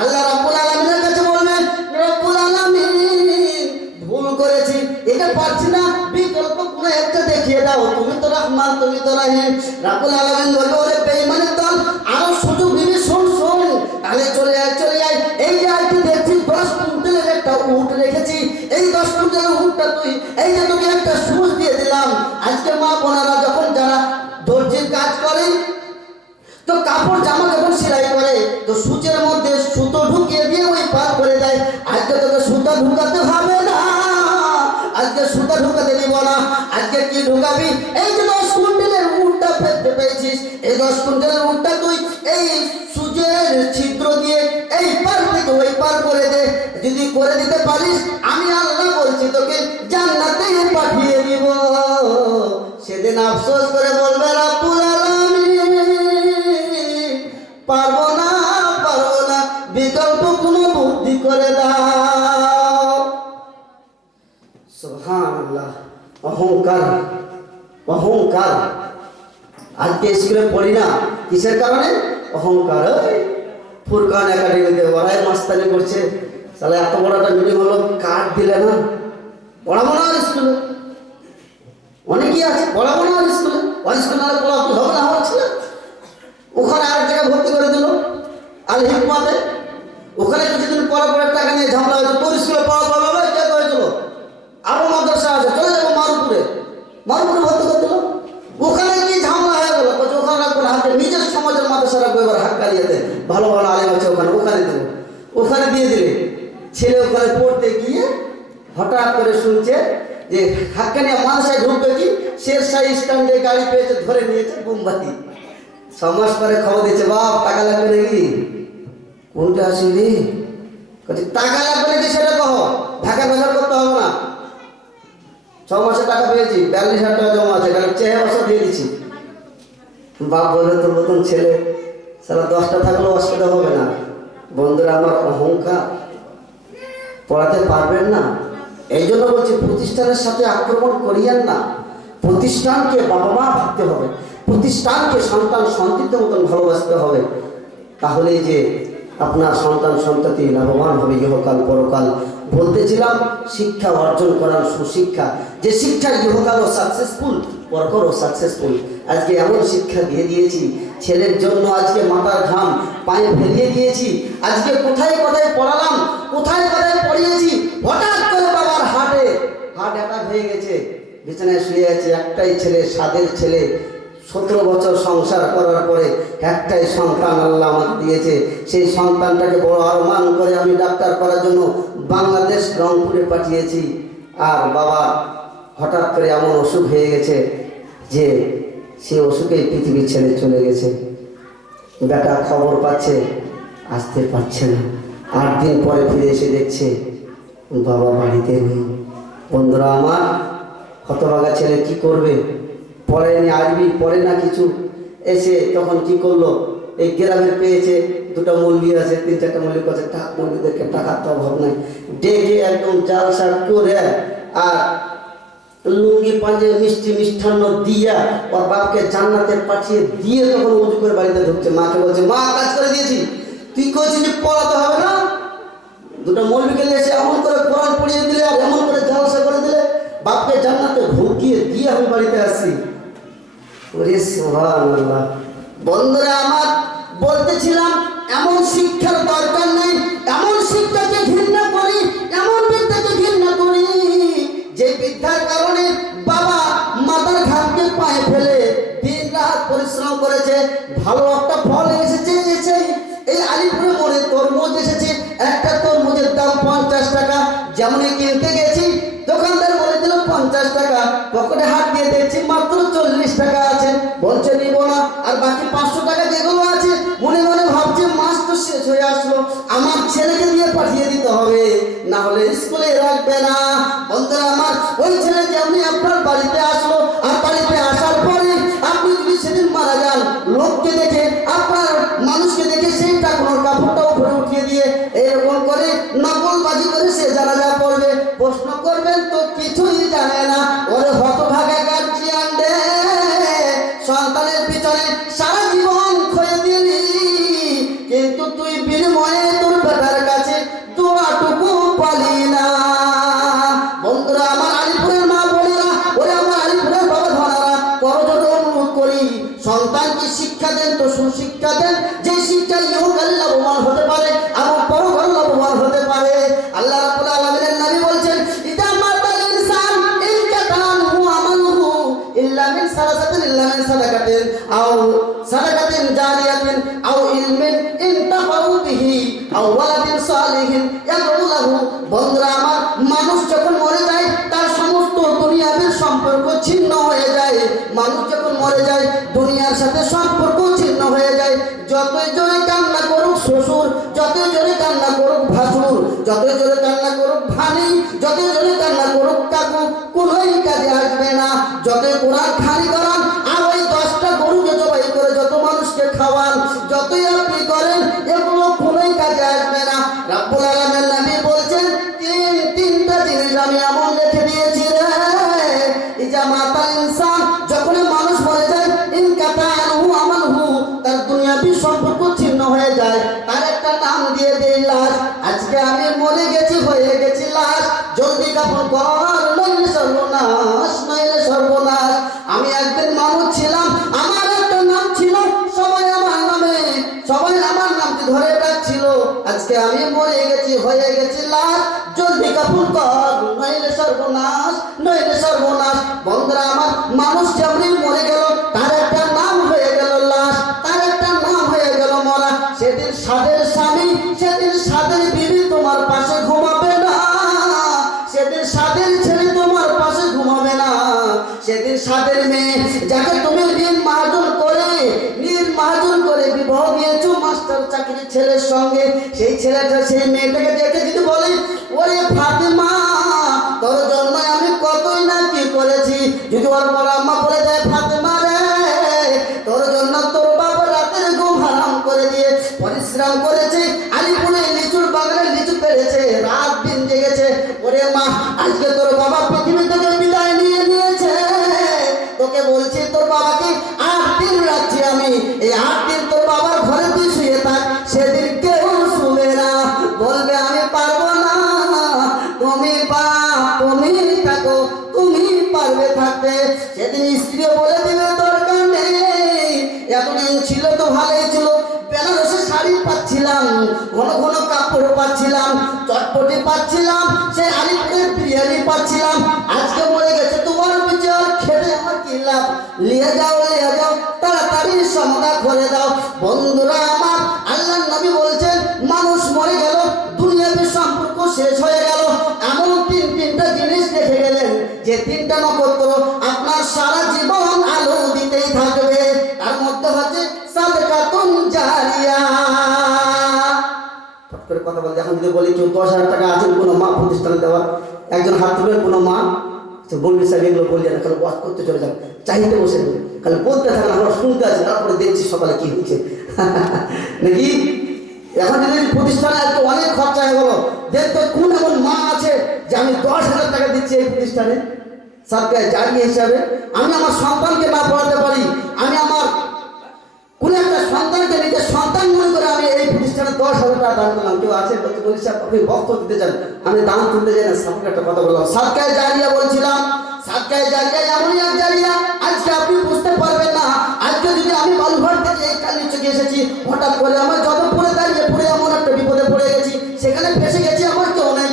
আল্লাহ রাব্বুল আলামিনের কাছে বলবেন রব্বুল আলামিন ভুল করেছি, এটা পারছি না, বিকল্প কোনো একটা দেখিয়ে দাও, তুমি তো রহমান, তুমি তো রহিম। রাব্বুল আলামিন বলবে ওরে বেঈমানের দল, আরো সুযোগ দিবি, শোন শোন, তাহলে চলে আয় চলে আয়। এই যে আজকে দেখছি 10 কুইন্টালের একটা উট রেখেছি, এই 10 কুইন্টালের উটটা তুই, এই যে তোকে একটা সুচ দিয়ে দিলাম। আজকে মা বোনেরা যখন যারা দর্জির কাজ করে, তো কাপড় জামা যখন সেলাই করে, তো সূচের মধ্যে সুতো ঢুকিয়ে দিয়ে ওই পার করে দেয়। আজকে তোকে সুতা ঢুকাতে হবে না, আজকে সুতা ঢুকাতে দিব না, আজকে কি ঢুকাবি? এই যে 10 কুইন্টালের উটটা ফেলতে পেয়েছিস, এই 10 কুইন্টালের উটটা তুই এই সূচের ছিদ্র দিয়ে এই পার থেকে ওই পার করে দে। যদি করে দিতে পারিস, আমি আল্লাহ বলছি তোকে জান্নাতে পাঠিয়ে দিব। সেদিন আফসোস করে বলবে রাব্বুল আলামিন পারবো না, পারবো না, বিকল্প কোনো বুদ্ধি করে দাও। সুবহানাল্লাহ। অহংকার, অহংকার। আজকে স্কুলে পড়ি না কিসের কারণে? অহংকার। ওই ফুরকান একাডেমিতে ওরাই মাস্তানি করছে, তাহলে এত বড় একটা মিটিং হলো, কার্ড দিলে না, পড়াবো না আর স্কুলে। অনেকেই আছে পড়াবো না আর স্কুলে, ওই স্কুলে আর পড়া কি হবে না আমার ছিল। ওখানে আরেক জায়গায় ভর্তি করে দিল আল হিকমাতে, ওখানে কিছুদিন পরে পরে টাকা নিয়ে ঝামেলা হয়েছে, তোর স্কুলে পড়া হবে কে হয়েছিল, আরো মাদ্রাসা আছে, চলে যাবো মারুপুরে, মারুপুরে ভর্তি করে দিল। ওখানে কি ঝামেলা হয়ে গেল, ওখানে রাখবো না, হাতে নিজের সমাজের মাদ্রাসা রাখবো, এবার হাত কালিয়াতে ভালো ভালো আলেম আছে ওখানে, ওখানে দেবো। ওখানে দিয়ে দিলে ছেলে ওখানে পড়তে গিয়ে হঠাৎ করে শুনছে যে হাক্কানিয়া মাদ্রাসায় ঢুকবে কি, শেরশাহ স্ট্যান্ডে গাড়ি পেয়েছে, ধরে নিয়েছে বোমবাতি। 6 মাস পরে খবর দিচ্ছে, বাপ টাকা লাগবে নাকি? কোনটা আসেনি? টাকা লাগবে নাকি সেটা কহ, ঢাকা বেকার করতে হবে না। 6 মাসে টাকা পেয়েছি, 42,000 টাকা জমা আছে, কারণ চেয়ে বছর দিয়ে দিচ্ছি। বাপ বলে তোর নতুন ছেলে, সারা 10টা থাকলেও অসুবিধা হবে না। বন্ধুরা আমার, অহংকার, পড়াতে পারবেন না। এই জন্য বলছি প্রতিষ্ঠানের সাথে আক্রমণ করিয়েন না। প্রতিষ্ঠানকে বাবা মা ভাবতে হবে, প্রতিষ্ঠানকে সন্তান সন্তানদের মতন ভালোবাসতে হবে, তাহলে যে আপনার সন্তান সন্ততি লাভবান হবে ইহকাল পরকাল। বলতেছিলাম শিক্ষা অর্জন করার সুশিক্ষা, যে শিক্ষা ইহকালও সাকসেসফুল পরকালও সাকসেসফুল। আজকে এমন শিক্ষা দিয়ে দিয়েছি ছেলের জন্য, আজকে মাথার ঘাম পায়ে ফেলিয়ে দিয়েছি। আজকে কোথায় কোথায় পড়ালাম, কোথায় কোথায় পড়িয়েছি, হঠাৎ করে বাবার হার্ট অ্যাটাক হয়ে গেছে, বিছানায় শুয়ে আছে। একটাই ছেলে, সাদের ছেলে, 17 বছর সংসার করার পরে একটাই সন্তান আল্লাহ আমাকে দিয়েছে। সেই সন্তানটাকে বড় আরমান করে আমি ডাক্তার করার জন্য বাংলাদেশ রংপুরে পাঠিয়েছি। আর বাবা হঠাৎ করে এমন অসুখ হয়ে গেছে যে সে অসুখেই পৃথিবী ছেড়ে চলে গেছে। বেটা খবর পাচ্ছে, আসতে পারছে না। 8 দিন পরে ফিরে এসে দেখছে বাবা বাড়িতে নেই। বন্ধুরা আমার, হতভাগা ছেলে কি করবে? পড়েনি, আরবি পড়ে না কিছু। এসে তখন কি করলো, এই গ্রামের পেয়েছে 2টা মৌলবি আছে, 3-4টা মৌলবি করছে, মৌলবিদেরকে টাকার তো অভাব নাই, ডেকে একদম জালসা করে আর লুঙ্গি পাঞ্জে মিষ্টি মিষ্টান্ন দিয়া ওর বাপকে জান্নাতে পাঠিয়ে দিয়ে তখন উজু করে বাড়িতে ঢুকছে। মাকে বলছে, মা কাজ করে দিয়েছি, তুই কইছিস পড়াতে হবে না? 2টা মৌলবিকে এসে এমন করে কোরআন পড়িয়ে দিলে আর এমন করে জালসা করে দিলে, বাপকে জান্নাতে ঢুকিয়ে দিয়ে আমি বাড়িতে আসি। ওরে সুবহানাল্লাহ। বন্ধুরা আমার, বলতেছিলাম এমন শিক্ষার দরকার নেই, এমন শিক্ষাকে ঘৃণা করি, এমন বিদ্যাকে ঘৃণা করি যে বিদ্যার কারণে বাবা মাতার ঘাটকে পায়ে ফেলে দিন রাত পরিশ্রম করেছে, ভালো একটা ফল এসেছে। এই আলিপুরে মোড়ে তরমুজ এসেছে, একটা তরমুজের দাম 50 টাকা। যেমনই কিনতে গেছি দোকানদার বলে দিল 50 টাকা, পকেটে হাত দিয়ে দেখছি মাত্র 40 টাকা আছে, বলছে নিব না। আর বাকি 500 টাকা যেগুলো আছে মনে মনে ভাবছে মাস তো শেষ হয়ে আসলো, আমার ছেলেকে দিয়ে পাঠিয়ে দিতে হবে, না হলে স্কুলে রাখবে না। বন্ধুরা আমার, ওই ছেলে যেমনি আপনার বাড়িতে আসলো, আর বাড়িতে আসার পরে আপনি যদি সেদিন মারা যান, লোককে দেখে, আপনার মানুষকে দেখে সেই টাকার কাপড়টা উপরে উঠিয়ে দিয়ে এরকম করে নকলবাজি করে সে জানাজা পড়বে। প্রশ্ন করবেন তো কিছুই জানে না, ওরে হতভাগা গার্জিয়ান রে, সন্তানের পিছনে সারা জীবন খয়ে দিলি, কিন্তু তুই বিনিময়ে তোর বেটার কাছে দোয়াটুকু পালি না। বন্ধুরা আমার, আলিপুরের মা বোনেরা, ওরে আমার আলিপুরের বাবা ধরারা, করজোড়ে অনুরোধ করি, সন্তানকে শিক্ষা দেন তো সুশিক্ষা দেন, যে শিক্ষা ইহকাল লাভবান হতে পারে এবং পরকাল লাভবান হতে পারে। আল্লাহ রাব্বুল আলামিনের নবী বলছেন, ইদা মাতাল ইনসান ইনকাতানহু আমালুহু ইল্লা মিন সালাসাতিন ইল্লা মিন সাদাকাতিন আও সাদাকাতিন জারিয়াতিন আও ইলমিন ইনতাফাউ বিহি আও ওয়ালাদিন সালিহিন ইয়াদউ লাহু। বন্ধুরা আমার, মানুষ যখন মরে যায় তার সমস্ত দুনিয়ার সম্পর্ক ছিন্ন হয়ে যায়। মানুষ যখন মরে যায় দুনিয়ার সাথে সম্পর্ক ছিন্ন হয়ে যায়। যতই জোরে কান্না করুক শ্বশুর, যতই জোরে কান্না করুক ভাসুর, যতই জোরে কান্না করুক ভানি, যতই জোরে কান্না করুক কাকু, কোনোই কাজে আসবে না। যতই কোরআন খালি করান আর ওই 10টা গরুকে জবাই করে যত মানুষকে খাওয়ান, যতই আপনি করেন, এগুলো কোনোই কাজে আসবে না। রাব্বুল আলামিন নবী বলছেন, তিনটা জিনিস আমি এমন রেখে দিয়েছি রে, কাপড় কর, নইলে সর্বনাশ, নইলে সর্বনাশ। আমি একদিন মানুষ ছিলাম, আমার একটা নাম ছিল, সবাই আমার নামে, সবাই আমার নামটি ধরে ডাকছিল। আজকে আমি মরে গেছি, হয়ে গেছি লাশ, জলদি কাপড় কর, নইলে সর্বনাশ, নইলে সর্বনাশ। বন্ধুরা আমার, মানুষ যেমনি মরে গেল, তার একটা নাম হয়ে গেল লাশ, তার একটা নাম হয়ে গেল মরা। সেদিন সাদের স্বামী, সেদিন সাদের বিবি তোমার পাশে ঘুমাবে না, সেদিন সাদের ছেলে তোমার পাশে ঘুমাবে না, সেদিন সাদের মেয়ে যাকে তুমি ঋণ মাহাজন করে বিবাহ দিয়েছো মাস্টার চাকরির ছেলের সঙ্গে, সেই ছেলেটা সেই মেয়েটাকে দেখে যদি বলে, ওরে ফাতেমা, তোর জন্য আমি কতই না কি করেছি, যদি ওর বড় আম্মা বলে দেয়, ফাতেমা রে, তোর জন্য তোর বাবা রাতের ঘুম হারাম করে দিয়ে পরিশ্রম করেছে, আলিপুরে লিচুর বাগানে লিচু পেরেছে, রাত দিন জেগেছে, ওরে মা, আজকে তোর বাবা পৃথিবী থেকে বিদায় নিয়ে নিয়েছে, তোকে বলছি তোর বাবাকে 8 দিন রাখছি আমি, এই 8 দিন তোর বাবার ঘরে তুই শুয়ে থাক, সেদিন কেউ শুবে না, বলবে আমি পারবো না, তুমি থাকো, তুমি পারবে থাকতে। সেদিন স্ত্রীও বলে দিবে দরকার নেই, এখন ছিল তো ভালোই ছিল, বেনারসে শাড়ি পাচ্ছিলাম, ঘন ঘন কাপড় পাচ্ছিলাম, চটপটি পাচ্ছিলাম, সে আলিপুরের বিরিয়ানি পাচ্ছিলাম, আজকে মরে গেছে, তোমার বিচার খেলে আমার কি লাভ, লিয়ে যাও তাড়াতাড়ি সমাধা করে দাও। বন্ধুরা আমার, আল্লাহ নবী বলছেন, মানুষ মরে গেল, দুনিয়াতে সম্পর্ক শেষ হয়ে গেল, এমন তিনটা জিনিস দেখে গেলেন, যে 3টা নক্ষত্র আপনার সারা জীবন আলো দিতেই থাকবে, তার মধ্যে হচ্ছে সাদকাতুন জারিয়া। ফট করে কথা বলতে, এখন যদি বলি কেউ 10,000 টাকা আছে কোনো মা প্রতিষ্ঠানে দেওয়ার, একজন হাত তুলবে, কোনো মা বলবি সাহেব এগুলো বললি না, খালি ওয়াজ করতে চলে যান, চাইতে বসে খালি বলতে থাকেন, আমরা শুনতে আছি, তারপরে দেখছি সকালে কি হচ্ছে নাকি। এখন যদি প্রতিষ্ঠানে আজকে অনেক খরচা হয়ে গেল, দেখতে কোন এমন মা আছে যে আমি 10,000 টাকা দিচ্ছি এই প্রতিষ্ঠানে সাদকায়ে জারিয়া হিসাবে, আমি আমার সন্তানকে না পড়াতে পারি, আমি আমার কোন একটা সন্তানকে নিজের সন্তান মনে করে আমি এই প্রতিষ্ঠানে 10,000 টাকা দান করলাম। কেউ আছে বলছি আপনি বক্তব্য দিতে চান, আমি দান তুলতে চাই না, সামনে একটা কথা বললাম, সাদকায়ে জারিয়া বলছিলাম, সাদকায়ে জারিয়া এমনই এক জারিয়া, আজকে আপনি বুঝতে পারবেন না। আজকে যদি আমি বালুঘাট থেকে এই কালী চোখে এসেছি, হঠাৎ করে আমার যদবপুরে দাঁড়িয়ে পড়ে এমন একটা বিপদে পড়ে গেছি, সেখানে ফেসে গেছি, আমার কেউ নাই,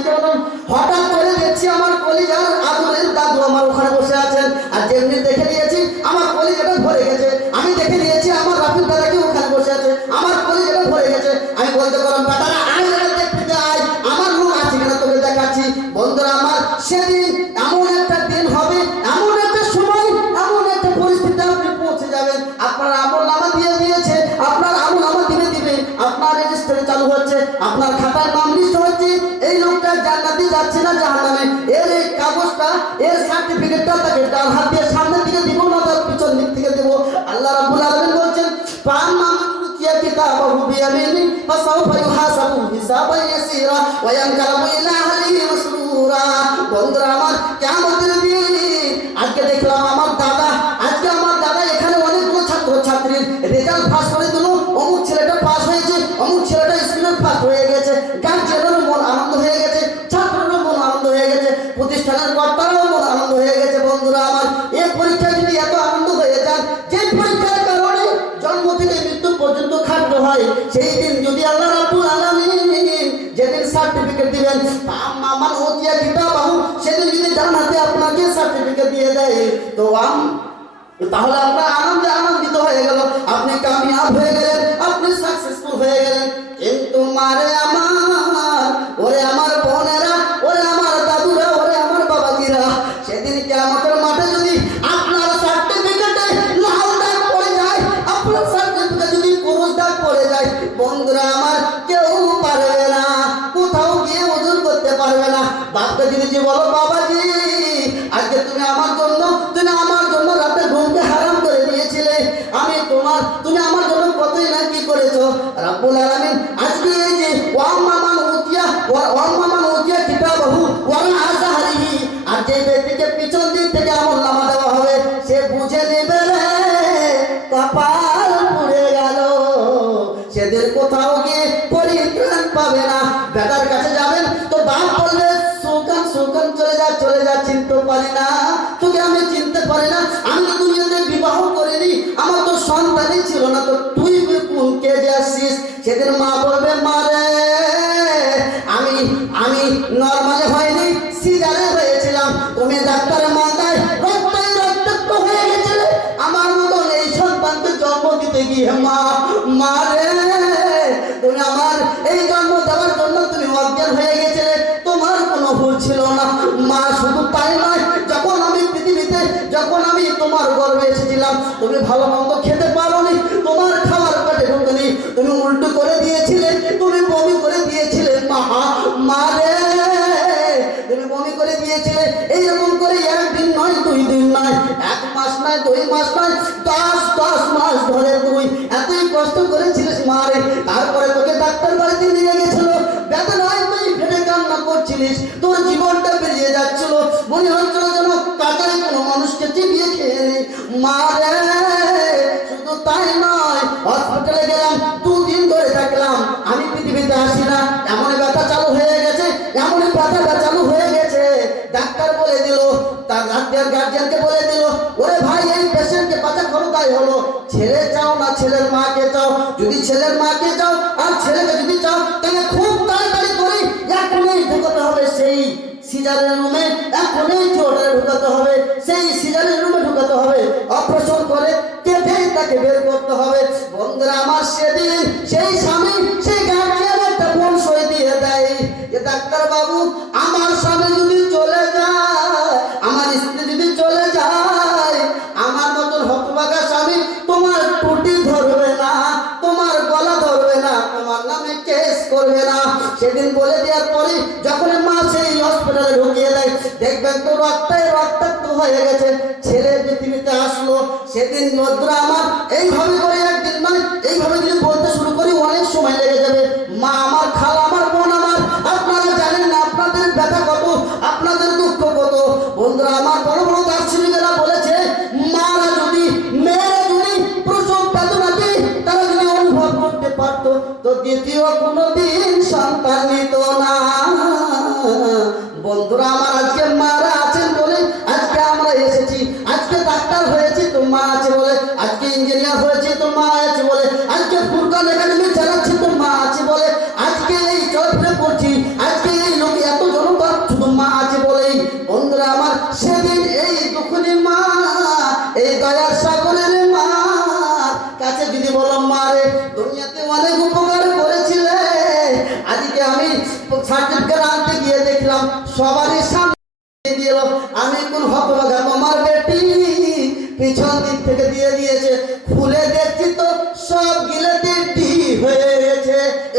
হঠাৎ করে দেখছি আমার কলিজার আদরের দাদু আমার ওখানে বসে আছেন, আর যেমনি দেখে দিয়েছি আমার কলিজাটা ভরে গেছে, আমি দেখে দিয়েছি আমার রাফির দাদাকে ওখানে বসে আছে, আমার কলিজাটা ভরে গেছে, আমি বলতে পারলাম, বেটারা আয় দেখতে আয়, আমার লোক আছে কিনা তোকে দেখাচ্ছি। বন্ধুরা আমার, সেদিন এমন একটা দিন হবে, এমন একটা সময়, এমন একটা পরিস্থিতি আপনি পৌঁছে যাবেন, আপনার আমল নামা দিয়ে দিয়েছে, আপনার আমল নামা দিবে, আপনার রেজিস্টারে চালু হচ্ছে, আপনার খাতায় নাম লিস্ট হচ্ছে, এই লোকটা জান্নাতে যাচ্ছে না জাহান্নামে, এর এই কাগজটা, এর সার্টিফিকেটটা তাকে ডান হাত দিয়ে সামনের দিকে দিব না তার পিছন দিক থেকে দেব। আল্লাহ রাব্বুল আলামিন বলছেন, ফাম্মা মান উতিয়া কিতাবাহু বিয়ামিনি ফাসাউফা ইউহাসাবু হিসাবান ইয়াসীরা ওয়া ইয়ানকালবু ইলা আহলিহি মাসরুরা। বন্ধুরা আমার, কিয়ামতের দিন আজকে দেখলাম আমার দাদা, আজকে আমার দাদা এখানে অনেকগুলো ছাত্র ছাত্রীর রেজাল্ট পাস করে দিল, অমুক ছেলেটা পাস হয়েছে, অমুক ছেলেটা স্কুলে পাস হয়ে গেছে, গার্জিয়ানেরও মন আনন্দ হয়ে গেছে, ছাত্রদেরও মন আনন্দ হয়ে গেছে, প্রতিষ্ঠানের কর্তারও মন আনন্দ হয়ে গেছে। বন্ধুরা আমার, এই পরীক্ষা যদি এত আনন্দ হয়ে যান, যে পরীক্ষার কারণে জন্ম থেকে মৃত্যু পর্যন্ত খাদ্য হয়, সেই দিন যদি আল্লাহ রাব্বুল আলামিন যেদিন সার্টিফিকেট দিবেন, আমার ওতিয়া কিতাবাহু, সেদিন যদি জান্নাতে আপনাকে সার্টিফিকেট দিয়ে দেয়, তো তাহলে আপনার আনন্দিত হয়ে গেল, আপনি কামিয়াব হয়ে গেলেন, আপনি সাকসেসফুল হয়ে গেলেন। কিন্তু মারে আমার, ওরে আমার বোনেরা, ওরে আমার দাদুরা, ওরে আমার বাবাজিরা, সেদিন কিয়ামতের মাঠে যদি আপনার সার্টিফিকেটে লাল দাগ পড়ে যায়, আপনার সার্টিফিকেটে যদি পুরুষ দাগ পড়ে যায়, বন্ধুরা আমার, কেউ পারবে না, কোথাও গিয়ে ওজন করতে পারবে না। বাপকে যদি বলো, বাবাজি আজকে তুমি আমার জন্য রাতে ঘুমকে হারাম করে দিয়েছিলে, তুমি আমার জন্য কতই না কি করেছো। রাব্বুল আলামিন আজকে এই যে ওয়াম্মা মান উতিয়া কিতাবাহু ওয়া আযহারিহি, আর যে ব্যক্তিকে পিছন দিক থেকে আমল নামা দেওয়া হবে, সে বুঝে নেবে রে কপাল পুড়ে গেল, সেদের কোথাও গিয়ে পরিত্রাণ পাবে না। বেটার কাছে যাবেন তো বাপ বলবে সুকান চলে মা, মা রে তুমি আমার এই জন্ম দেওয়ার জন্য তুমি অজ্ঞান হয়ে গেছিলে, তোমার কোনো ভুল ছিল না মা। শুধু তাই নয়, যখন আমি পৃথিবীতে, যখন আমি তোমার গর্ভে এসেছিলাম, তুমি ভালো মন্দ খেতে পারোনি, তোমার খাবার পেটে ঢোকেনি, তুমি উল্টো করে দিয়েছিলে, তুমি বমি করে দিয়েছিলে মা, মা রে তুমি বমি করে দিয়েছিলে। এইরকম করে একদিন নয়, 2 দিন নয়, 1 মাস নয়, 2 মাস নয়, 10 মাস ধরে তুই এতই কষ্ট করেছিলিস মা রে। তারপরে তোকে ডাক্তার বাড়িতে নিয়ে গেছিল, বেদনায় তুই ফেটে কান্না করছিলিস, তোর জীবনটা বেরিয়ে যাচ্ছিল, মনে হচ্ছিল যেন কাকারে কোনো মানুষকে চিবিয়ে খেয়ে নেই মা রে। শুধু তাই নয়, হসপিটালে গেলাম, 2 দিন ধরে থাকলাম, আমি পৃথিবীতে আসি না, এমন ব্যথা চালু হয়ে গেছে, এমন ব্যথা চালু হয়ে গেছে। ডাক্তার বলে দিল, তার গার্জিয়ানকে বলে দিল, ওরে ভাই এই পেশেন্টকে বাঁচা ক্ষমতায় হলো, ছেলে চাও না ছেলের মাকে চাও? যদি ছেলের মাকে চাও আর ছেলেকে যদি চাও, তাহলে খুব তাড়াতাড়ি করে এখনই ঢুকাতে হবে সেই সিজারের রুমে, এখনই থিয়েটারে ঢুকাতে হবে, সেই সিজারের রুমে ঢুকাতে হবে, অপারেশন করে কেটে তাকে বের করতে হবে। বন্ধুরা আমার, সেদিন সেই স্বামী, সেই গার্জিয়ান একটা ফোন সই দিয়ে দেয় যে ডাক্তার বাবু, আমার স্বামী যদি চলে যায়, আমার স্ত্রী যদি চলে যায়, আমার মতন হতভাগা স্বামী তোমার টুটি ধরবে না, তোমার গলা ধরবে না, তোমার নামে কেস করবে না। সেদিন বলে দেওয়ার পরে যখন মা সেই হসপিটালে ঢুকিয়ে দেয়, দেখবেন তো রক্তাক্ত হয়ে গেছে, ছেলে পৃথিবীতে আসলো। সেদিন বন্ধুরা আমার, এইভাবে করে একদিন নয়, এইভাবে যদি বলতে শুরু করি অনেক সময় লেগে যাবে। মা আমার, খালা আমার, বোন আমার, আপনারা জানেন না আপনাদের ব্যথা কত, আপনাদের দুঃখ কত। বন্ধুরা আমার, বড় বড় দার্শনিকেরা বলেছে, মারা যদি, মেয়েরা যদি প্রসব বেদনাকে তারা যদি অনুভব করতে পারতো, তো দ্বিতীয় কোনোদিন সন্তান নিত না। বন্ধুরা আমার, আজকে মারা আছেন বলে আজকে আমরা এসেছি, আজকে ডাক্তার হয়েছি তো মা আছে বলে, আজকে ইঞ্জিনিয়ার হয়েছে তো মা আছে বলে, আজকে ফুরকান একাডেমি চালাচ্ছি তো মা আছে বলে, আজকে এই চলাফেরা করছি, আজকে এই লোক এত জনতা শুধু মা আছে বলেই। বন্ধুরা আমার, সেদিন এই দুঃখী মা, এই দয়ার সাগরের মা কাছে যদি বলো, মা রে দুনিয়াতে অনেক উপকার করেছিলে, আজকে আমি সার্টিফিকেট আনতে গিয়ে দেখলাম সবারই সামনে দিল, আমি কোন হতভাগা তোমার বেটি পিছন দিক থেকে দিয়ে দিয়েছে, খুলে দেখছি তো সব গিলেতে ডি হয়ে গেছে,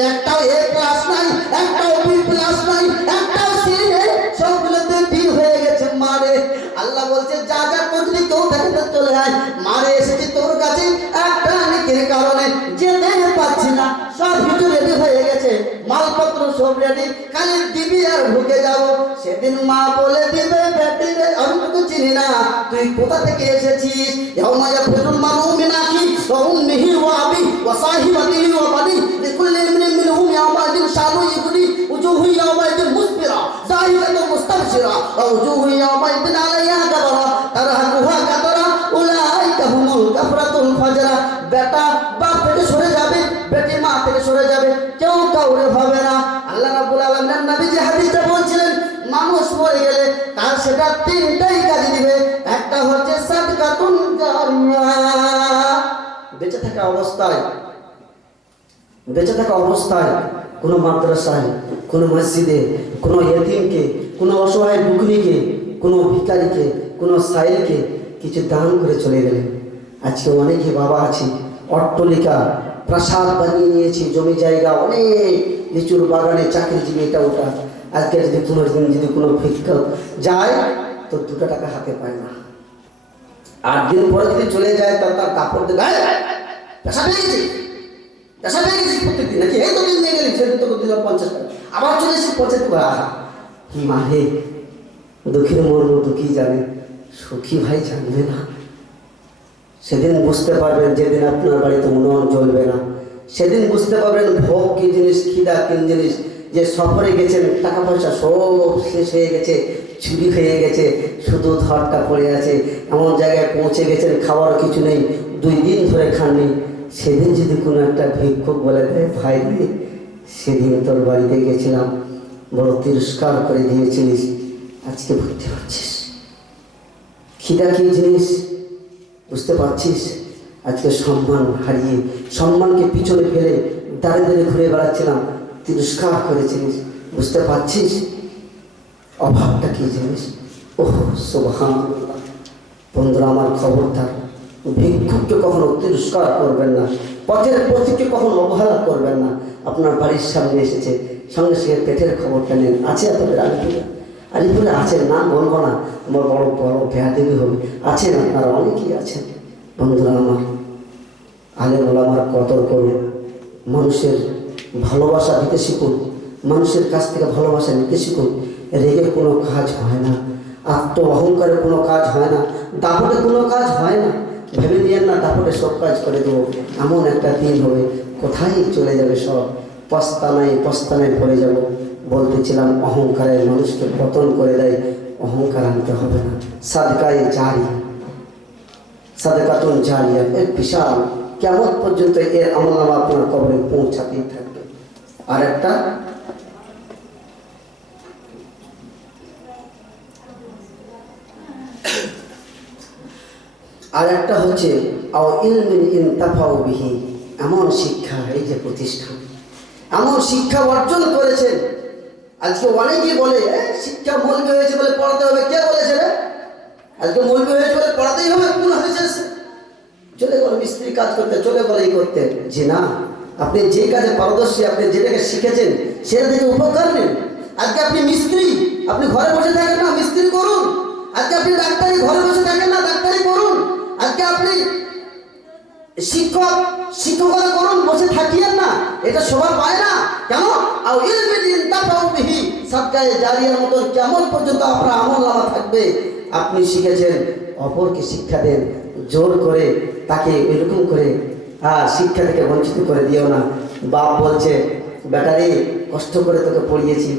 একটাও এ ক্লাস নাই, একটাও বি ক্লাস নাই, একটাও সি নেই, সবগুলোতে ডি হয়ে গেছে মা রে। আল্লাহ বলছে, যা যা করবি কেউ দেখাতে চলে আয়, মারে এসেছি তোর কাছে একটা নিকের কারণে, যেতে পারছি না, সব কিছু রেডি হয়ে গেছে, মালপত্র সব রেডি, খালি দিবি আর ঢুকে যাব। সেদিন মা বলে দিবে, বেটি রে আমি তোকে চিনি না, তুই কোথা থেকে এসেছিস? ইয়াউমা ইয়াফিরুল মারউ মিন আখি ওয়া উম্মিহি ওয়া আবি ওয়া সাহিবাতিহি ওয়া বানি লিকুল্লি ইমরিন মিনহুম ইয়াউমাইদিন শানু ইগনি উজুহু ইয়াউমাইদিন মুসফিরা যাহিকাতুন মুস্তাবশিরা ওয়া উজুহু ইয়াউমাইদিন আলাইহা গাবরা তারহাকুহা কাতরা উলাইকা হুমুল কাফরাতুল ফাজরা। বেটা বাপ থেকে সরে যাবে, বেটি মা থেকে সরে যাবে, কেউ কাউরে হবে না। আল্লাহ রাব্বুল আলামিন নবী যে হাদিসটা বলছিলেন, মানুষ মরে গেলে তার সেটা 3টাই কাজ দিবে, একটা হচ্ছে সাদকাতুন জারিয়া, বেঁচে থাকা অবস্থায় কোনো মাদ্রাসায়, কোনো মসজিদে, কোনো ইয়েতিমকে, কোনো অসহায় দুঃখীকে, কোনো ভিখারিকে, কোনো সাইলকে কিছু দান করে চলে গেলেন। আজকে অনেকে বাবা আছি, অট্টলিকা প্রাসাদ বানিয়ে নিয়েছি, জমি জায়গা অনেক, লিচুর বাগানে চাকরিজীবী, এটা ওটা। আজকে যদি কোনো দিন যদি কোনো ভিক্ষক যায় তো 2 টাকা হাতে পায় না, 8 দিন পরে যদি চলে যায় তার কাপড় দেয়, পেশা পেয়ে গেছি প্রত্যেকদিন, নাকি এই তো দিন নিয়ে গেলি, সেদিন তোকে দিলাম 50 টাকা, আবার চলে এসেছি 50 টাকা। কি মাহে দুঃখীর মর্ম দুঃখী জানে, সুখী ভাই জানবে না। সেদিন বুঝতে পারবেন, যেদিন আপনার বাড়িতে উনুন জ্বলবে না, সেদিন বুঝতে পারবেন ভোগ কি জিনিস, খিদা কি জিনিস। যে সফরে গেছেন, টাকা পয়সা সব শেষ হয়ে গেছে, চুরি হয়ে গেছে, শুধু ধরটা পড়ে আছে, এমন জায়গায় পৌঁছে গেছেন খাওয়ার কিছু নেই, 2 দিন ধরে খাননি। সেদিন যদি কোনো একটা ভিক্ষুক বলে দেয়, ভাই রে সেদিন তোর বাড়িতে গেছিলাম, বড় তিরস্কার করে দিয়েছিলিস, আজকে ভর্তি হচ্ছিস। খিদা কি জিনিস বুঝতে পারছিস? আজকে সম্মান হারিয়ে, সম্মানকে পিছনে ফেলে দাঁড়িয়ে দাঁড়িয়ে ঘুরে বেড়াচ্ছিলাম, তিরস্কার করেছিস। বুঝতে পারছিস অভাবটা কি জিনিস? ওহ সুবহানাল্লাহ। বন্ধুরা আমার, খবরদার, ভিক্ষুককে কখনো তিরস্কার করবেন না, পথের পথিককে কখনো অবহেলা করবেন না। আপনার বাড়ির সামনে এসেছে, সঙ্গে সঙ্গে পেটের খবরটা নেন। আছে আপনাদের আলিপুরে? আলিপুরে আছেন, না বলবো না, আমার বড় বড় বেয়াদবি হবে। আছেন, আপনারা অনেকেই আছেন। বন্ধুরা আমার, আলেম ওলামার কদর করুন, মানুষের ভালোবাসা দিতে শিখুন, মানুষের কাছ থেকে ভালোবাসা নিতে শিখুন। রেগে কোনো কাজ হয় না, আত্ম অহংকারে কোনো কাজ হয় না, দাপটে কোনো কাজ হয় না। ভেবে নিয়েন না দাপটে সব কাজ করে দেবো, এমন একটা দিন হবে কোথায় চলে যাবে সব, পস্তানায় পড়ে যাব। বলতেছিলাম অহংকারের মানুষকে পতন করে দেয়, অহংকার আনতে হবে না। সাদকায়ে জারিয়া, সাদকাতুন জারিয়া এর বিশাল, কিয়ামত পর্যন্ত এর আমলনামা আপনার কবরে পৌঁছাতেই থাকবে। আর একটা হচ্ছে আও ইলমিন ইনতাফাউ বিহি, এমন শিক্ষা, এই যে প্রতিষ্ঠান এমন শিক্ষা অর্জন করেছেন। আজকে অনেকেই বলে শিক্ষা মৌলবি হয়েছে বলে পড়াতে হবে। কে বলেছে রে? আজকে মৌলবি হয়েছে বলে পড়াতেই হবে? কোন হয়েছে? চলে গেল মিস্ত্রি কাজ করতে, চলে গেল এই করতে। যে না, আপনি যে কাজে পারদর্শী, আপনি যেটাকে শিখেছেন সেটা থেকে উপকার নেন। আজকে আপনি মিস্ত্রি, আপনি ঘরে বসে থাকেন না, মিস্ত্রি করুন। আজকে আপনি ডাক্তারি, ঘরে বসে থাকেন না, ডাক্তারি করুন। আজকে আপনি শিক্ষকতা করুন, বসে থাকিয়েন না। এটা সবাই পায় না কেন? আও ইলমিন ইনতাফাউ বিহি, সাদকায়ে জারিয়ার মতন কেমন পর্যন্ত আপনার আমলনামা থাকবে। আপনি শিখেছেন, অপরকে শিক্ষা দেন। জোর করে তাকে এরকম করে শিক্ষা থেকে বঞ্চিত করে দিও না। বাপ বলছে বেটারে কষ্ট করে তোকে পড়িয়েছি,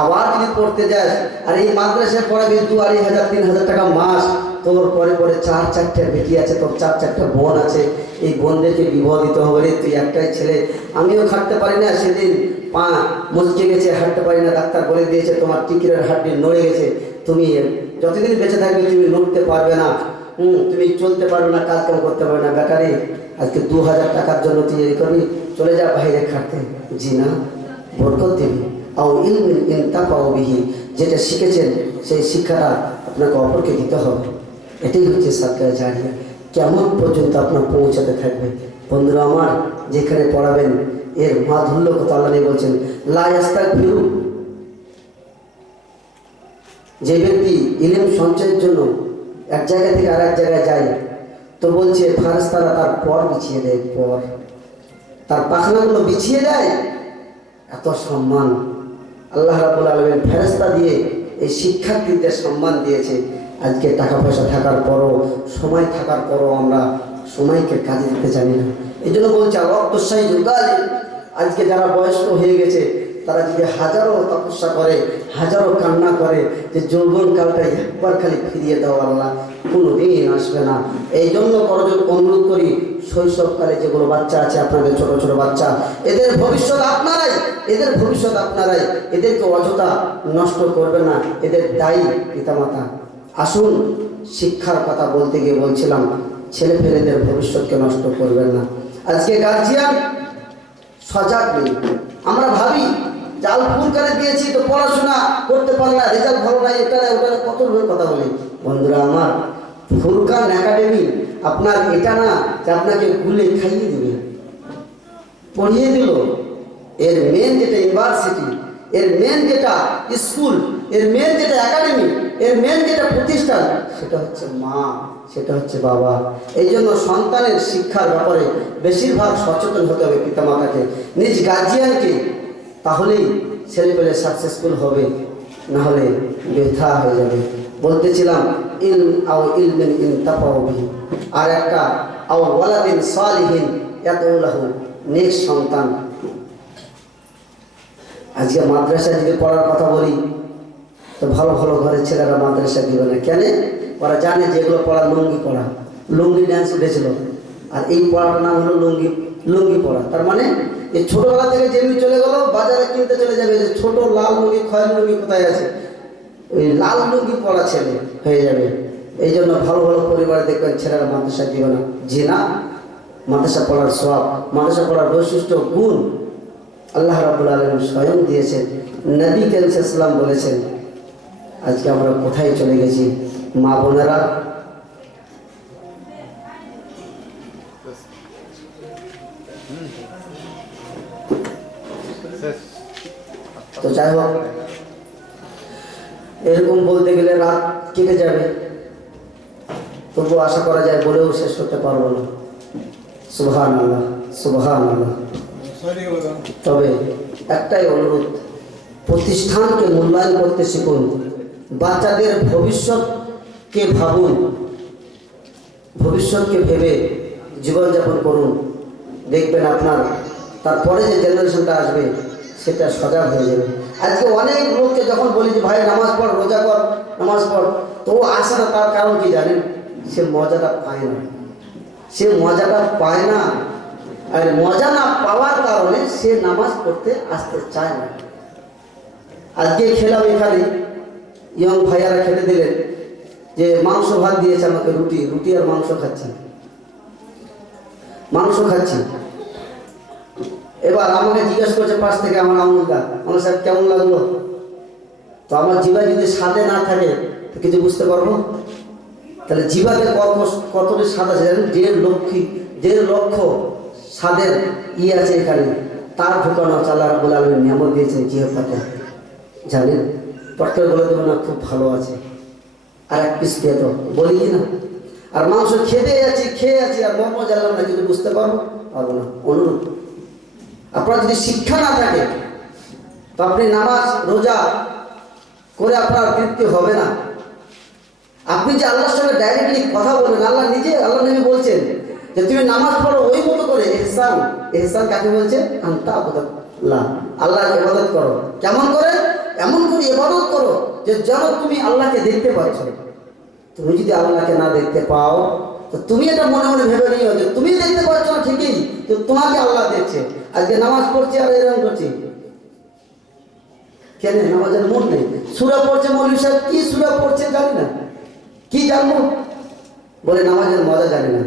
আবার যদি পড়তে যাস আর এই মাদ্রাসায় পড়াবি 2,500 3,000 টাকা মাস, তোর পরে পরে 4-4টে বেটি আছে, তোর 4-4টে বোন আছে, এই বোনদেরকে বিবাহ দিতে হবে রে। তুই একটাই ছেলে, আমিও খাটতে পারি না, সেদিন পা মুচকে গেছে, হাঁটতে পারি না, ডাক্তার বলে দিয়েছে তোমার টিকিরের হাড্ডি নড়ে গেছে, তুমি যতদিন বেঁচে থাকবে তুমি নড়তে পারবে না, তুমি চলতে পারবে না, কাজ কাম করতে পারবে না। বেটারে আজকে 2,000 টাকার জন্য তুই এই করবি, চলে যা বাইরে খাটতে। জি না, বরকত দিবি। আও ইলমিন ইনতাফাউ বিহি, যেটা শিখেছেন সেই শিক্ষাটা আপনাকে অপরকে দিতে হবে। এটাই হচ্ছে সাদকায়ে জারিয়া, কেমন পর্যন্ত আপনার পৌঁছাতে থাকবে। বন্ধুরা আমার, যেখানে পড়াবেন এর মাধুর্য কথা আল্লাহ নেই বলছেন, লা ইয়াস্তাগফিরু, যে ব্যক্তি ইলম সঞ্চয়ের জন্য এক জায়গা থেকে আর এক জায়গায় যায়, তো বলছে ফারেশতারা তার পর বিছিয়ে দেয়, পর তার পাখনাগুলো বিছিয়ে দেয়। এত সম্মান আল্লাহ রাব্বুল আলামিন ফেরেশতা দিয়ে এই শিক্ষার্থীদের সম্মান দিয়েছে। আজকে টাকা পয়সা থাকার পরও, সময় থাকার পরও আমরা সময়কে কাজে দিতে জানি না। এই জন্য বলছে রক্তস্বাহী যুগালি, আজকে যারা বয়স্ক হয়ে গেছে তারা যদি হাজারো তপস্যা করে, হাজারো কান্না করে যে যৌবনকালটা একবার খালি ফিরিয়ে দাও আল্লাহ, কোনো দিন আসবে না। এই জন্য করজোর অনুরোধ করি, শৈশবকালে যেগুলো বাচ্চা আছে আপনাদের, ছোট ছোট বাচ্চা, এদের ভবিষ্যৎ আপনারাই, এদের ভবিষ্যৎ আপনারাই, এদেরকে অযথা নষ্ট করবে না, এদের দায়ী পিতামাতা। আসুন, শিক্ষার কথা বলতে গিয়ে বলছিলাম ছেলে পেলেদের ভবিষ্যৎকে নষ্ট করবেন না। আজকে গার্জিয়ান সজাগ নেই। আমরা ভাবি জাল ফুলকারে দিয়েছি তো পড়াশোনা করতে পারে না, রেজাল্ট ভালো নাই, এটা না ওটা না, কত রকমের কথা বলি। বন্ধুরা আমার, ফুরকান একাডেমি আপনার এটা না যে আপনাকে গুলে খাইয়ে দেবে, পড়িয়ে দিল। এর মেন যেটা ইউনিভার্সিটি, এর মেন যেটা স্কুল, এর মেন যেটা একাডেমি, এর মেন যেটা প্রতিষ্ঠান, সেটা হচ্ছে মা, সেটা হচ্ছে বাবা। এই জন্য সন্তানের শিক্ষার ব্যাপারে বেশিরভাগ সচেতন হতে হবে পিতামাতাকে, নিজ গার্জিয়ানকে। তাহলেই ছেলেপেলে সাকসেসফুল হবে, না হলে বৃথা হয়ে যাবে। বলতেছিলাম ইলম আও ইলমিন ইনতাফাউ বিহি, আর একটা আও ওয়ালাদিন সালিহিন ইয়াদউ লাহু, নেক সন্তান। আজকে মাদ্রাসায় যদি পড়ার কথা বলি তো ভালো ভালো ঘরের ছেলেরা মাদ্রাসা দিবে না। কেন? ওরা জানে যেগুলো পড়া লুঙ্গি পড়া, লুঙ্গি ড্যান্স উঠেছিল, আর এই পড়াটার নাম হলো লুঙ্গি পড়া। তার মানে এই ছোটবেলা থেকে যেমনি চলে গেল, বাজারে কিনতে চলে যাবে যে ছোট লাল লুঙ্গি, খয়েরি লুঙ্গি কোথায় আছে, ওই লাল লুঙ্গি পড়া ছেলে হয়ে যাবে। এই জন্য ভালো ভালো পরিবারে দেখবেন ছেলেরা মাদ্রাসা দিবে না। জি না, মাদ্রাসা পড়ার সওয়াব, মাদ্রাসা পড়ার বৈশিষ্ট্য গুণ আল্লাহ রাব্বুল আলামিন স্বয়ং দিয়েছেন। নবী করিম সাল্লাল্লাহু আলাইহি ওয়াসাল্লাম বলেছেন। আজকে আমরা কোথায় চলে গেছি? মা বোনেরা, তো যাই হোক, এরকম বলতে গেলে রাত কেটে যাবে, তবু আশা করা যায় বলেও শেষ করতে পারবো না। সুবহানাল্লাহ, সুবহানাল্লাহ। তবে একটাই অনুরোধ, প্রতিষ্ঠানকে মূল্যায়ন করতে শিখুন, বাচ্চাদের ভবিষ্যৎকে ভাবুন, ভবিষ্যৎকে ভেবে জীবনযাপন করুন। দেখবেন আপনার তারপরে যে জেনারেশনটা আসবে সেটা সজাগ হয়ে যাবে। আজকে অনেক লোককে যখন বলি যে ভাই নামাজ পড়, রোজা কর, নামাজ পড়, তো ও আসে না। তার কারণ কি জানেন? সে মজাটা পায় না, সে মজাটা পায় না। আর মজা না পাওয়ার কারণে সে নামাজ পড়তে আসতে চায় না। আজকে খেলাম এখানে, ইয়ং ভাইয়ারা খেতে দিলেন যে মাংস ভাত দিয়েছে আমাকে, রুটি আর মাংস খাচ্ছি, মাংস খাচ্ছি। এবার আমাকে জিজ্ঞেস করছে পাশ থেকে আমার আমুলদা, আমার সাহেব কেমন লাগলো? তো আমার জিভা যদি স্বাদে না থাকে তো কিছু বুঝতে পারবো? তাহলে জিভাতে কতটি স্বাদ আছে জানেন? 1.5 লক্ষ স্বাদের আছে এখানে। তার ঢুকানো আল্লাহ রাব্বুল আলামিন নিয়ামত দিয়েছেন জিহ্বাতে, জানেন? পটকে বলে দেবো না খুব ভালো আছে, আর এক পিস দিয়ে তো বলি কি না? আর মাংস খেয়ে আছি আর মর্ম জানলাম না, কিছু বুঝতে পারবো না। অনুরোধ, আপনার যদি শিক্ষা না থাকে তো আপনি নামাজ রোজা করে আপনার তৃপ্তি হবে না। আপনি যে আল্লাহর সঙ্গে ডাইরেক্টলি কথা বলবেন, আল্লাহ নিজে, আল্লাহ নবী বলছেন যে তুমি নামাজ পড়ো ওই মতো করে। এহসান কাকে বলছে? আনতা আবুদাল্লাহ, আল্লাহর ইবাদত করো। কেমন করে? এমন করে ইবাদত করো যে যেন তুমি আল্লাহকে দেখতে পাচ্ছ। তুমি যদি আল্লাহকে না দেখতে পাও তো তুমি এটা মনে মনে ভেবে নিও যে তুমি দেখতে পাচ্ছ না ঠিকই, তো তোমাকে আল্লাহ দেখছে। আজকে নামাজ পড়ছে আর এরকম করছি কেন? নামাজের মন নেই। সূরা পড়ছে, মৌলভী সাহেব কি সূরা পড়ছে জানি না, কি জানবো বলে নামাজের মজা জানি না।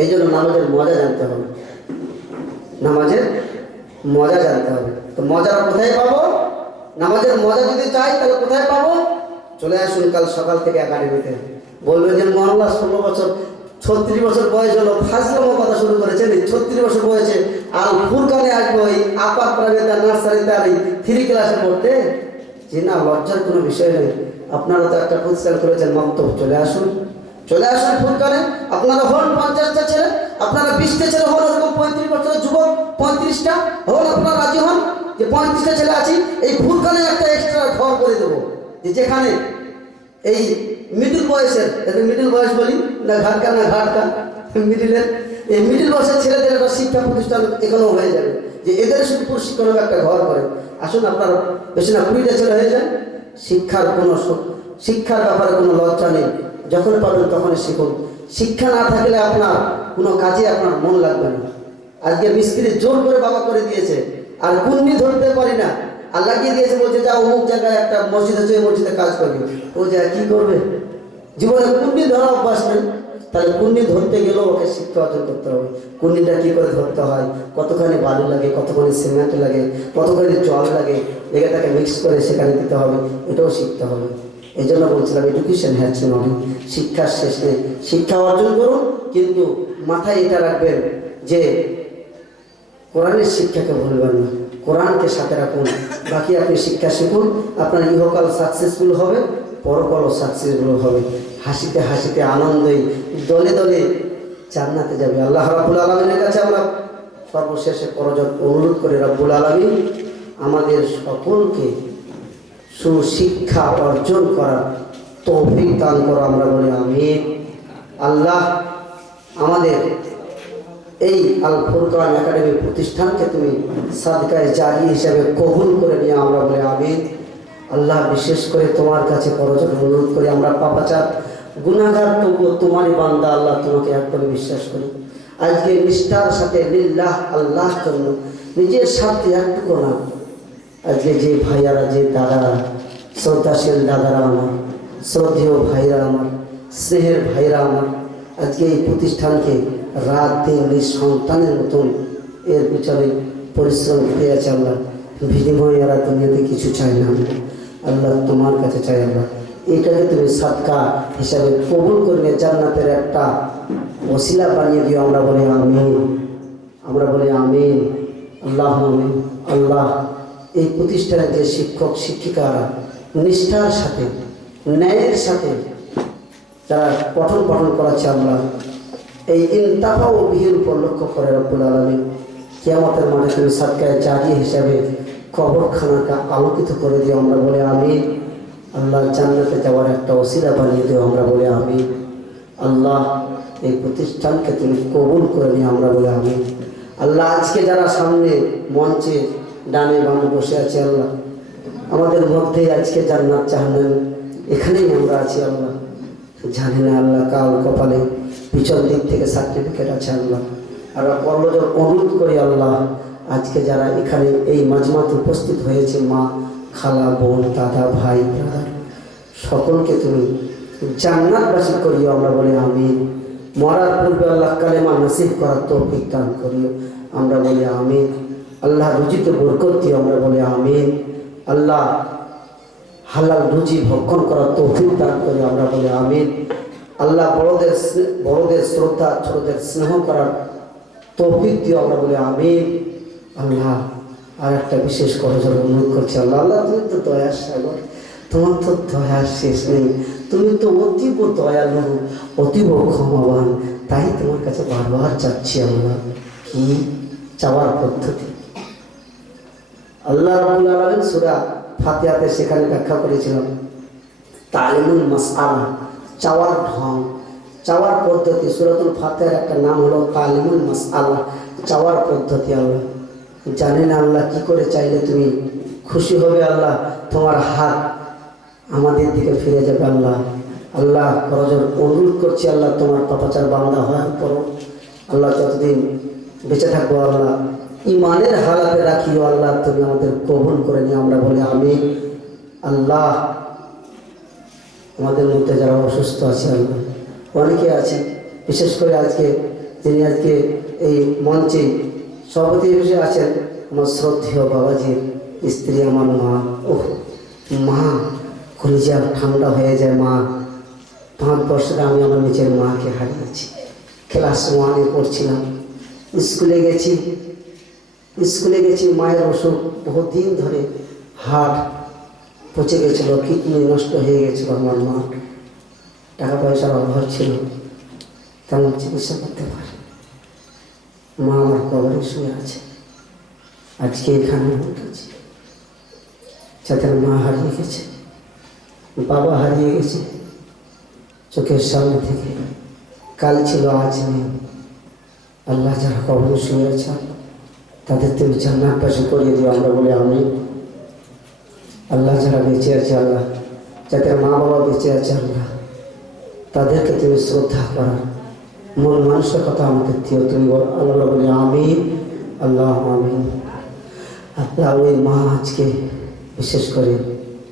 এই জন্য নামাজের মজা জানতে হবে, নামাজের মজা জানতে হবে। তো মজাটা কোথায় পাবো? নামাজের মজা যদি চাই তাহলে কোথায় পাবো? চলে আসুন কাল সকাল থেকে একাডেমিতে। বলবে যে মহল্লা 16 বছর 36 বছর বয়স হলো, ফাজলামো কথা শুরু করেছেন। 36 বছর বয়সে আর ফুরকানে আসবো ওই আপার প্রাইভেট নার্সারিতে আর 3 ক্লাসে পড়তে? যে না, লজ্জার কোনো বিষয় নেই। আপনারা তো একটা প্রতিষ্ঠান করেছেন, মক্তব। চলে আসুন ফুরকানে। আপনারা হন 50টা ছেলে, আপনারা 20টা ছেলে হন, ওরকম 35 বছরের যুবক 35টা হন। আপনারা রাজি হন যে 35টা ছেলে আছি, এই ফুরকানে একটা এক্সট্রা ঘর করে দেবো, যেখানে এই মিডিল বয়সের, মিডিল বয়স বলি না, ঘাটকা, মিডিলের, এই মিডিল বয়সের ছেলেদের একটা শিক্ষা প্রতিষ্ঠান এখানেও হয়ে যাবে, যে এদের শুধু প্রশিক্ষণ হবে একটা ঘর করে। আসুন আপনারা বেশি না 20টা ছেলে হয়ে যায়। শিক্ষার ব্যাপারে কোনো লজ্জা নেই, যখন পাবেন তখনই শিখুন। শিক্ষা না থাকলে আপনার কোনো কাজে আপনার মন লাগবে না। আজকে মিস্ত্রি জোর করে বাবা করে দিয়েছে, আর কুন্নি ধরতে পারি না, আর লাগিয়ে দিয়েছে, বলছে যা অমুক জায়গায় একটা মসজিদ আছে, ওই মসজিদে কাজ করবে। ও যা কি করবে? জীবনে কুন্নি ধরা অভ্যাস নেই, তাহলে কুন্নি ধরতে গেলেও ওকে শিক্ষা অর্জন করতে হবে। কুন্নিটা কী করে ধরতে হয়, কতখানি বালু লাগে, কতখানি সিমেন্ট লাগে, কতখানি জল লাগে, লেগে তাকে মিক্স করে সেখানে দিতে হবে, এটাও শিখতে হবে। এই জন্য বলছিলাম এডুকেশন হ্যাজ নো এন্ড। শিক্ষার শেষ নেই। শিক্ষা অর্জন করুন, কিন্তু মাথায় এটা রাখবেন যে কোরআনের শিক্ষাকে ভুলবেন না, কোরআনকে সাথে রাখুন। বাকি আপনি শিক্ষা শিখুন, আপনার ইহকাল সাকসেসফুল হবে, পরকালও সাকসেসফুল হবে। হাসিতে হাসিতে আনন্দে দলে দলে জান্নাতে যাবে। আল্লাহ রাব্বুল আলামিনের কাছে আমরা সর্বশেষে করজোড়ে অনুরোধ করি, রাব্বুল আলামিন আমাদের সকলকে সুশিক্ষা অর্জন করার তৌফিক দান করো, আমরা বলি আমিন। আল্লাহ আমাদের এই আল ফুরকান একাডেমি প্রতিষ্ঠানকে তুমি সাদকায়ে জারি হিসেবে কবুল করে নিয়ে, আমরা বলি আমিন। আল্লাহ বিশেষ করে তোমার কাছে করজোড়ে অনুরোধ করি, আমরা পাপাচার গুনাহগার, তবুও তোমারই বান্দা। আল্লাহ তোমাকে একদমই বিশ্বাস করি। আজকে নিষ্ঠার সাথে লিল্লাহ, আল্লাহর জন্য, নিজের স্বার্থে একটুকু না। আজকে যে ভাইয়ারা, যে দাদারা, শ্রদ্ধাশীল দাদারা আমার, শ্রদ্ধেয় ভাইরা আমার, স্নেহের ভাইরা আমার, আজকে এই প্রতিষ্ঠানকে রাত দিন নিজ সন্তানের মতন এর পিছনে পরিশ্রম করে আছে আল্লাহ। বিনিময়ে এরা দুনিয়াতে কিছু চায় না আল্লাহ, তোমার কাছে চাই আল্লাহ। এটাকে তুমি সাদকা হিসাবে কবুল করে জান্নাতের একটা ওসিলা বানিয়ে দিও। আমরা বলি আমিন, আমরা বলি আমিন, আল্লাহ আমিন। আল্লাহ, এই প্রতিষ্ঠানের যে শিক্ষক শিক্ষিকারা নিষ্ঠার সাথে ন্যায়ের সাথে যারা পঠন পাঠন করাচ্ছে আল্লাহ, এই ইনতাফা ও বিহির উপর লক্ষ্য করে রব্বুল আলামিন কিয়ামতের মাঠে তুমি সাদকায়ে জারিয়া হিসাবে কবরখানাকে আলোকিত করে দিও। আমরা বলে আমিন। আল্লাহ, জান্নাতে যাওয়ার একটা ওসিলা বানিয়ে দিও। আমরা বলে আমিন। আল্লাহ, এই প্রতিষ্ঠানকে তুমি কবুল করে নিও। আমরা বলে আমিন। আল্লাহ, আজকে যারা সামনে মঞ্চে ডানে বামে বসে আছে আল্লাহ, আমাদের মধ্যে আজকে জান্নাত জাহান্নাম এখানেই আমরা আছি আল্লাহ। জানি না আল্লাহ কাল কপালে পিছন দিক থেকে সার্টিফিকেট আছে আল্লাহ। আমরা কর্মজোর অনুরোধ করি আল্লাহ, আজকে যারা এখানে এই মাজমাতে উপস্থিত হয়েছে, মা খালা বোন দাদা ভাই ব্রাদার, সকলকে তুমি জান্নাতবাসী করিও। আমরা বলি আমিন। মরার পূর্বে আল্লাহ কালেমা নসিব করার তৌফিক দান করিও। আমরা বলি আমিন। আল্লাহ, রুজিতে বরকত দিও। আমরা বলি আমিন। আল্লাহ, হালাল রুজি ভক্ষণ করার তৌফিক দান করি। আমরা বলি আমিন। আল্লাহ, বড়দের শ্রদ্ধা ছোটদের স্নেহ করার তৌফিক দিও। আমরা বলি আমিন। আল্লাহ, আর একটা বিশেষ করজোর অনুরোধ করছি আল্লাহ, আল্লাহ তুমি তো দয়ার সাগর, তোমার তো দয়ার শেষ নেই। তুমি তো অতীব দয়ালু, অতীব ক্ষমাবান, তাই তোমার কাছে বারবার চাচ্ছি আল্লাহ। কি চাওয়ার পদ্ধতি? আল্লাহ রাব্বুল আলামিন সূরা ফাতিহাতে সেখানে ব্যাখ্যা করেছিলাম তালিমুল মাসআলা, চাওয়ার ঢং, চাওয়ার পদ্ধতি। সূরাতুল ফাতিহার একটা নাম হলো তালিমুল মাসআলা, চাওয়ার পদ্ধতি। আল্লাহ, জানি না আল্লাহ কি করে চাইলে তুমি খুশি হবে আল্লাহ, তোমার হাত আমাদের দিকে ফিরে যাবে আল্লাহ। আল্লাহ, করজোর অনুরোধ করছি আল্লাহ, তোমার পাপাচার বান্দা হওয়ার পরও আল্লাহ যতদিন বেঁচে থাকবো আল্লাহ, ইমানের হালাতে রাখিও আল্লাহ, তুমি আমাদের কবুল করে নিও। আমরা বলি আমিন। আল্লাহ, আমাদের মধ্যে যারা অসুস্থ আছে আল্লাহ, অনেকে আছে, বিশেষ করে আজকে যিনি আজকে এই মঞ্চে সভাপতি হিসেবে আছেন, আমার শ্রদ্ধেয় বাবাজির স্ত্রী, আমার মা। ওহ মা, কলিজা ঠান্ডা হয়ে যায় মা। 5 বছরে আমি আমার নিজের মাকে হারিয়েছি। ক্লাস 1-এ পড়ছিলাম, স্কুলে গেছি, মায়ের অসুখ, বহুদিন ধরে হার্ট পচে গেছিলো, কিডনি নষ্ট হয়ে গেছিলো আমার মা। টাকা পয়সার অভাব ছিল, তেমন চিকিৎসা করতে পারে। মা আমার কবরে শুয়ে আছে। আজকে এখানে উঠেছি, যাদের মা হারিয়ে গেছে, বাবা হারিয়ে গেছে চোখের সামনে থেকে, কাল ছিল আজ নেই। আল্লাহ, যারা কবরে শুয়ে আছে তাদের তুমি জান্নাতবাসী করিয়ে দিও। আমরা বলি আমিন। আল্লাহ, যারা বেঁচে আছে আল্লাহ, যাদের মা বাবা বেঁচে আছে আল্লাহ, তাদেরকে তুমি শ্রদ্ধা করার মন মানুষের কথা আমাদের দিও। তুমি আল্লাহ বলি আমিন। আল্লাহ আমিন। আল্লাহ, ওই মা আজকে বিশেষ করে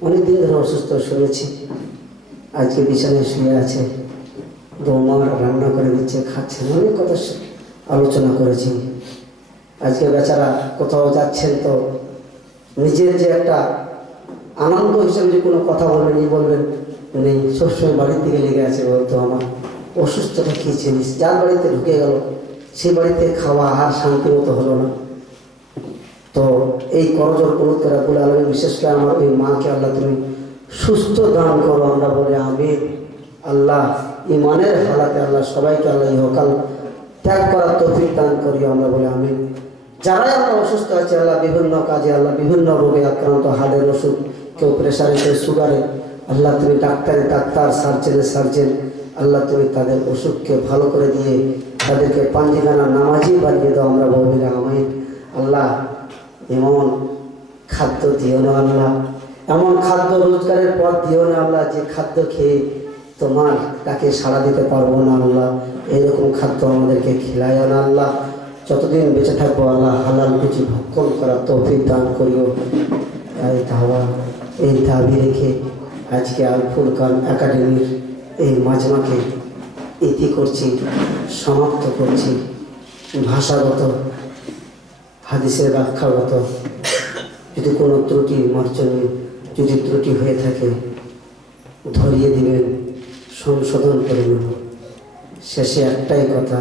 অনেকদিন ধরে অসুস্থ শুনেছি, আজকে বিছানায় শুয়ে আছে, বৌমারা রান্না করে দিচ্ছে, খাচ্ছেন, অনেক কথা আলোচনা করেছি। আজকে বেচারা কোথাও যাচ্ছেন তো নিজের যে একটা আনন্দ হিসেবে যে কোনো কথা বলবেন নেই, সবসময় বাড়ির দিকে লেগে আছে। বলতো আমার অসুস্থতা কী জিনিস, যার বাড়িতে ঢুকে গেল সেই বাড়িতে খাওয়া আহার শান্তি মতো হলো না। তো এই করজোর অনুরোধ করে বলে আল্লাহ, বিশেষ করে আমার ওই মাকে আল্লাহ তুমি সুস্থ দান করো। আমরা বলি আমিন। আল্লাহ, ইমানের হালাতে আল্লাহ সবাইকে আল্লাহ ইহকাল ত্যাগ করার তৌফিক দান করিও। আমরা বলি আমিন। যারাই আমরা অসুস্থ আছে আল্লাহ, বিভিন্ন কাজে আল্লাহ, বিভিন্ন রোগে আক্রান্ত, হাড়ের ওষুধ, কেউ প্রেশারে, কেউ সুগারে, আল্লাহ তুমি ডাক্তার, সার্জেন, আল্লাহ তুমি তাদের অসুখকে ভালো করে দিয়ে তাদেরকে পাঞ্জিখানা নামাজি বানিয়ে দাও। আমরা বলি আমিন। আল্লাহ, এমন খাদ্য দিও না আল্লাহ, এমন খাদ্য রোজগারের পথ দিও না আল্লাহ, যে খাদ্য খেয়ে তোমার তাকে সাড়া দিতে পারবো না আল্লাহ। এইরকম খাদ্য আমাদেরকে খিলাইও না আল্লাহ। যতদিন বেঁচে থাকবো আল্লাহ, হালাল রুজি ভক্ষণ করার তৌফিক দান করিও। এই দাবি রেখে আজকে আল ফুরকান একাডেমির এই মাজমাকে ইতি করছি, সমাপ্ত করছি। ভাষাগত, হাদিসের ব্যাখ্যাগত যদি কোনো ত্রুটি মার্জনীয় যদি ত্রুটি হয়ে থাকে ধরিয়ে দিবেন, সংশোধন করে নেব। শেষে একটাই কথা,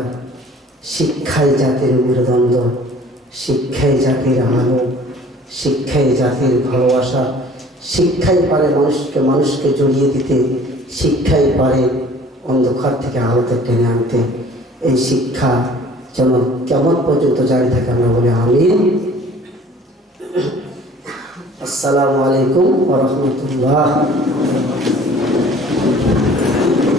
শিক্ষাই জাতির মেরুদণ্ড, শিক্ষাই জাতির আলো, শিক্ষাই জাতির ভালোবাসা, শিক্ষাই পারে মানুষকে জড়িয়ে দিতে, শিক্ষাই পারে অন্ধকার থেকে আলোতে টেনে আনতে। এই শিক্ষা যেন কেমন পর্যন্ত জারি থাকে, আমরা বলি আমিন। আসসালামু আলাইকুম ওয়া রাহমাতুল্লাহ।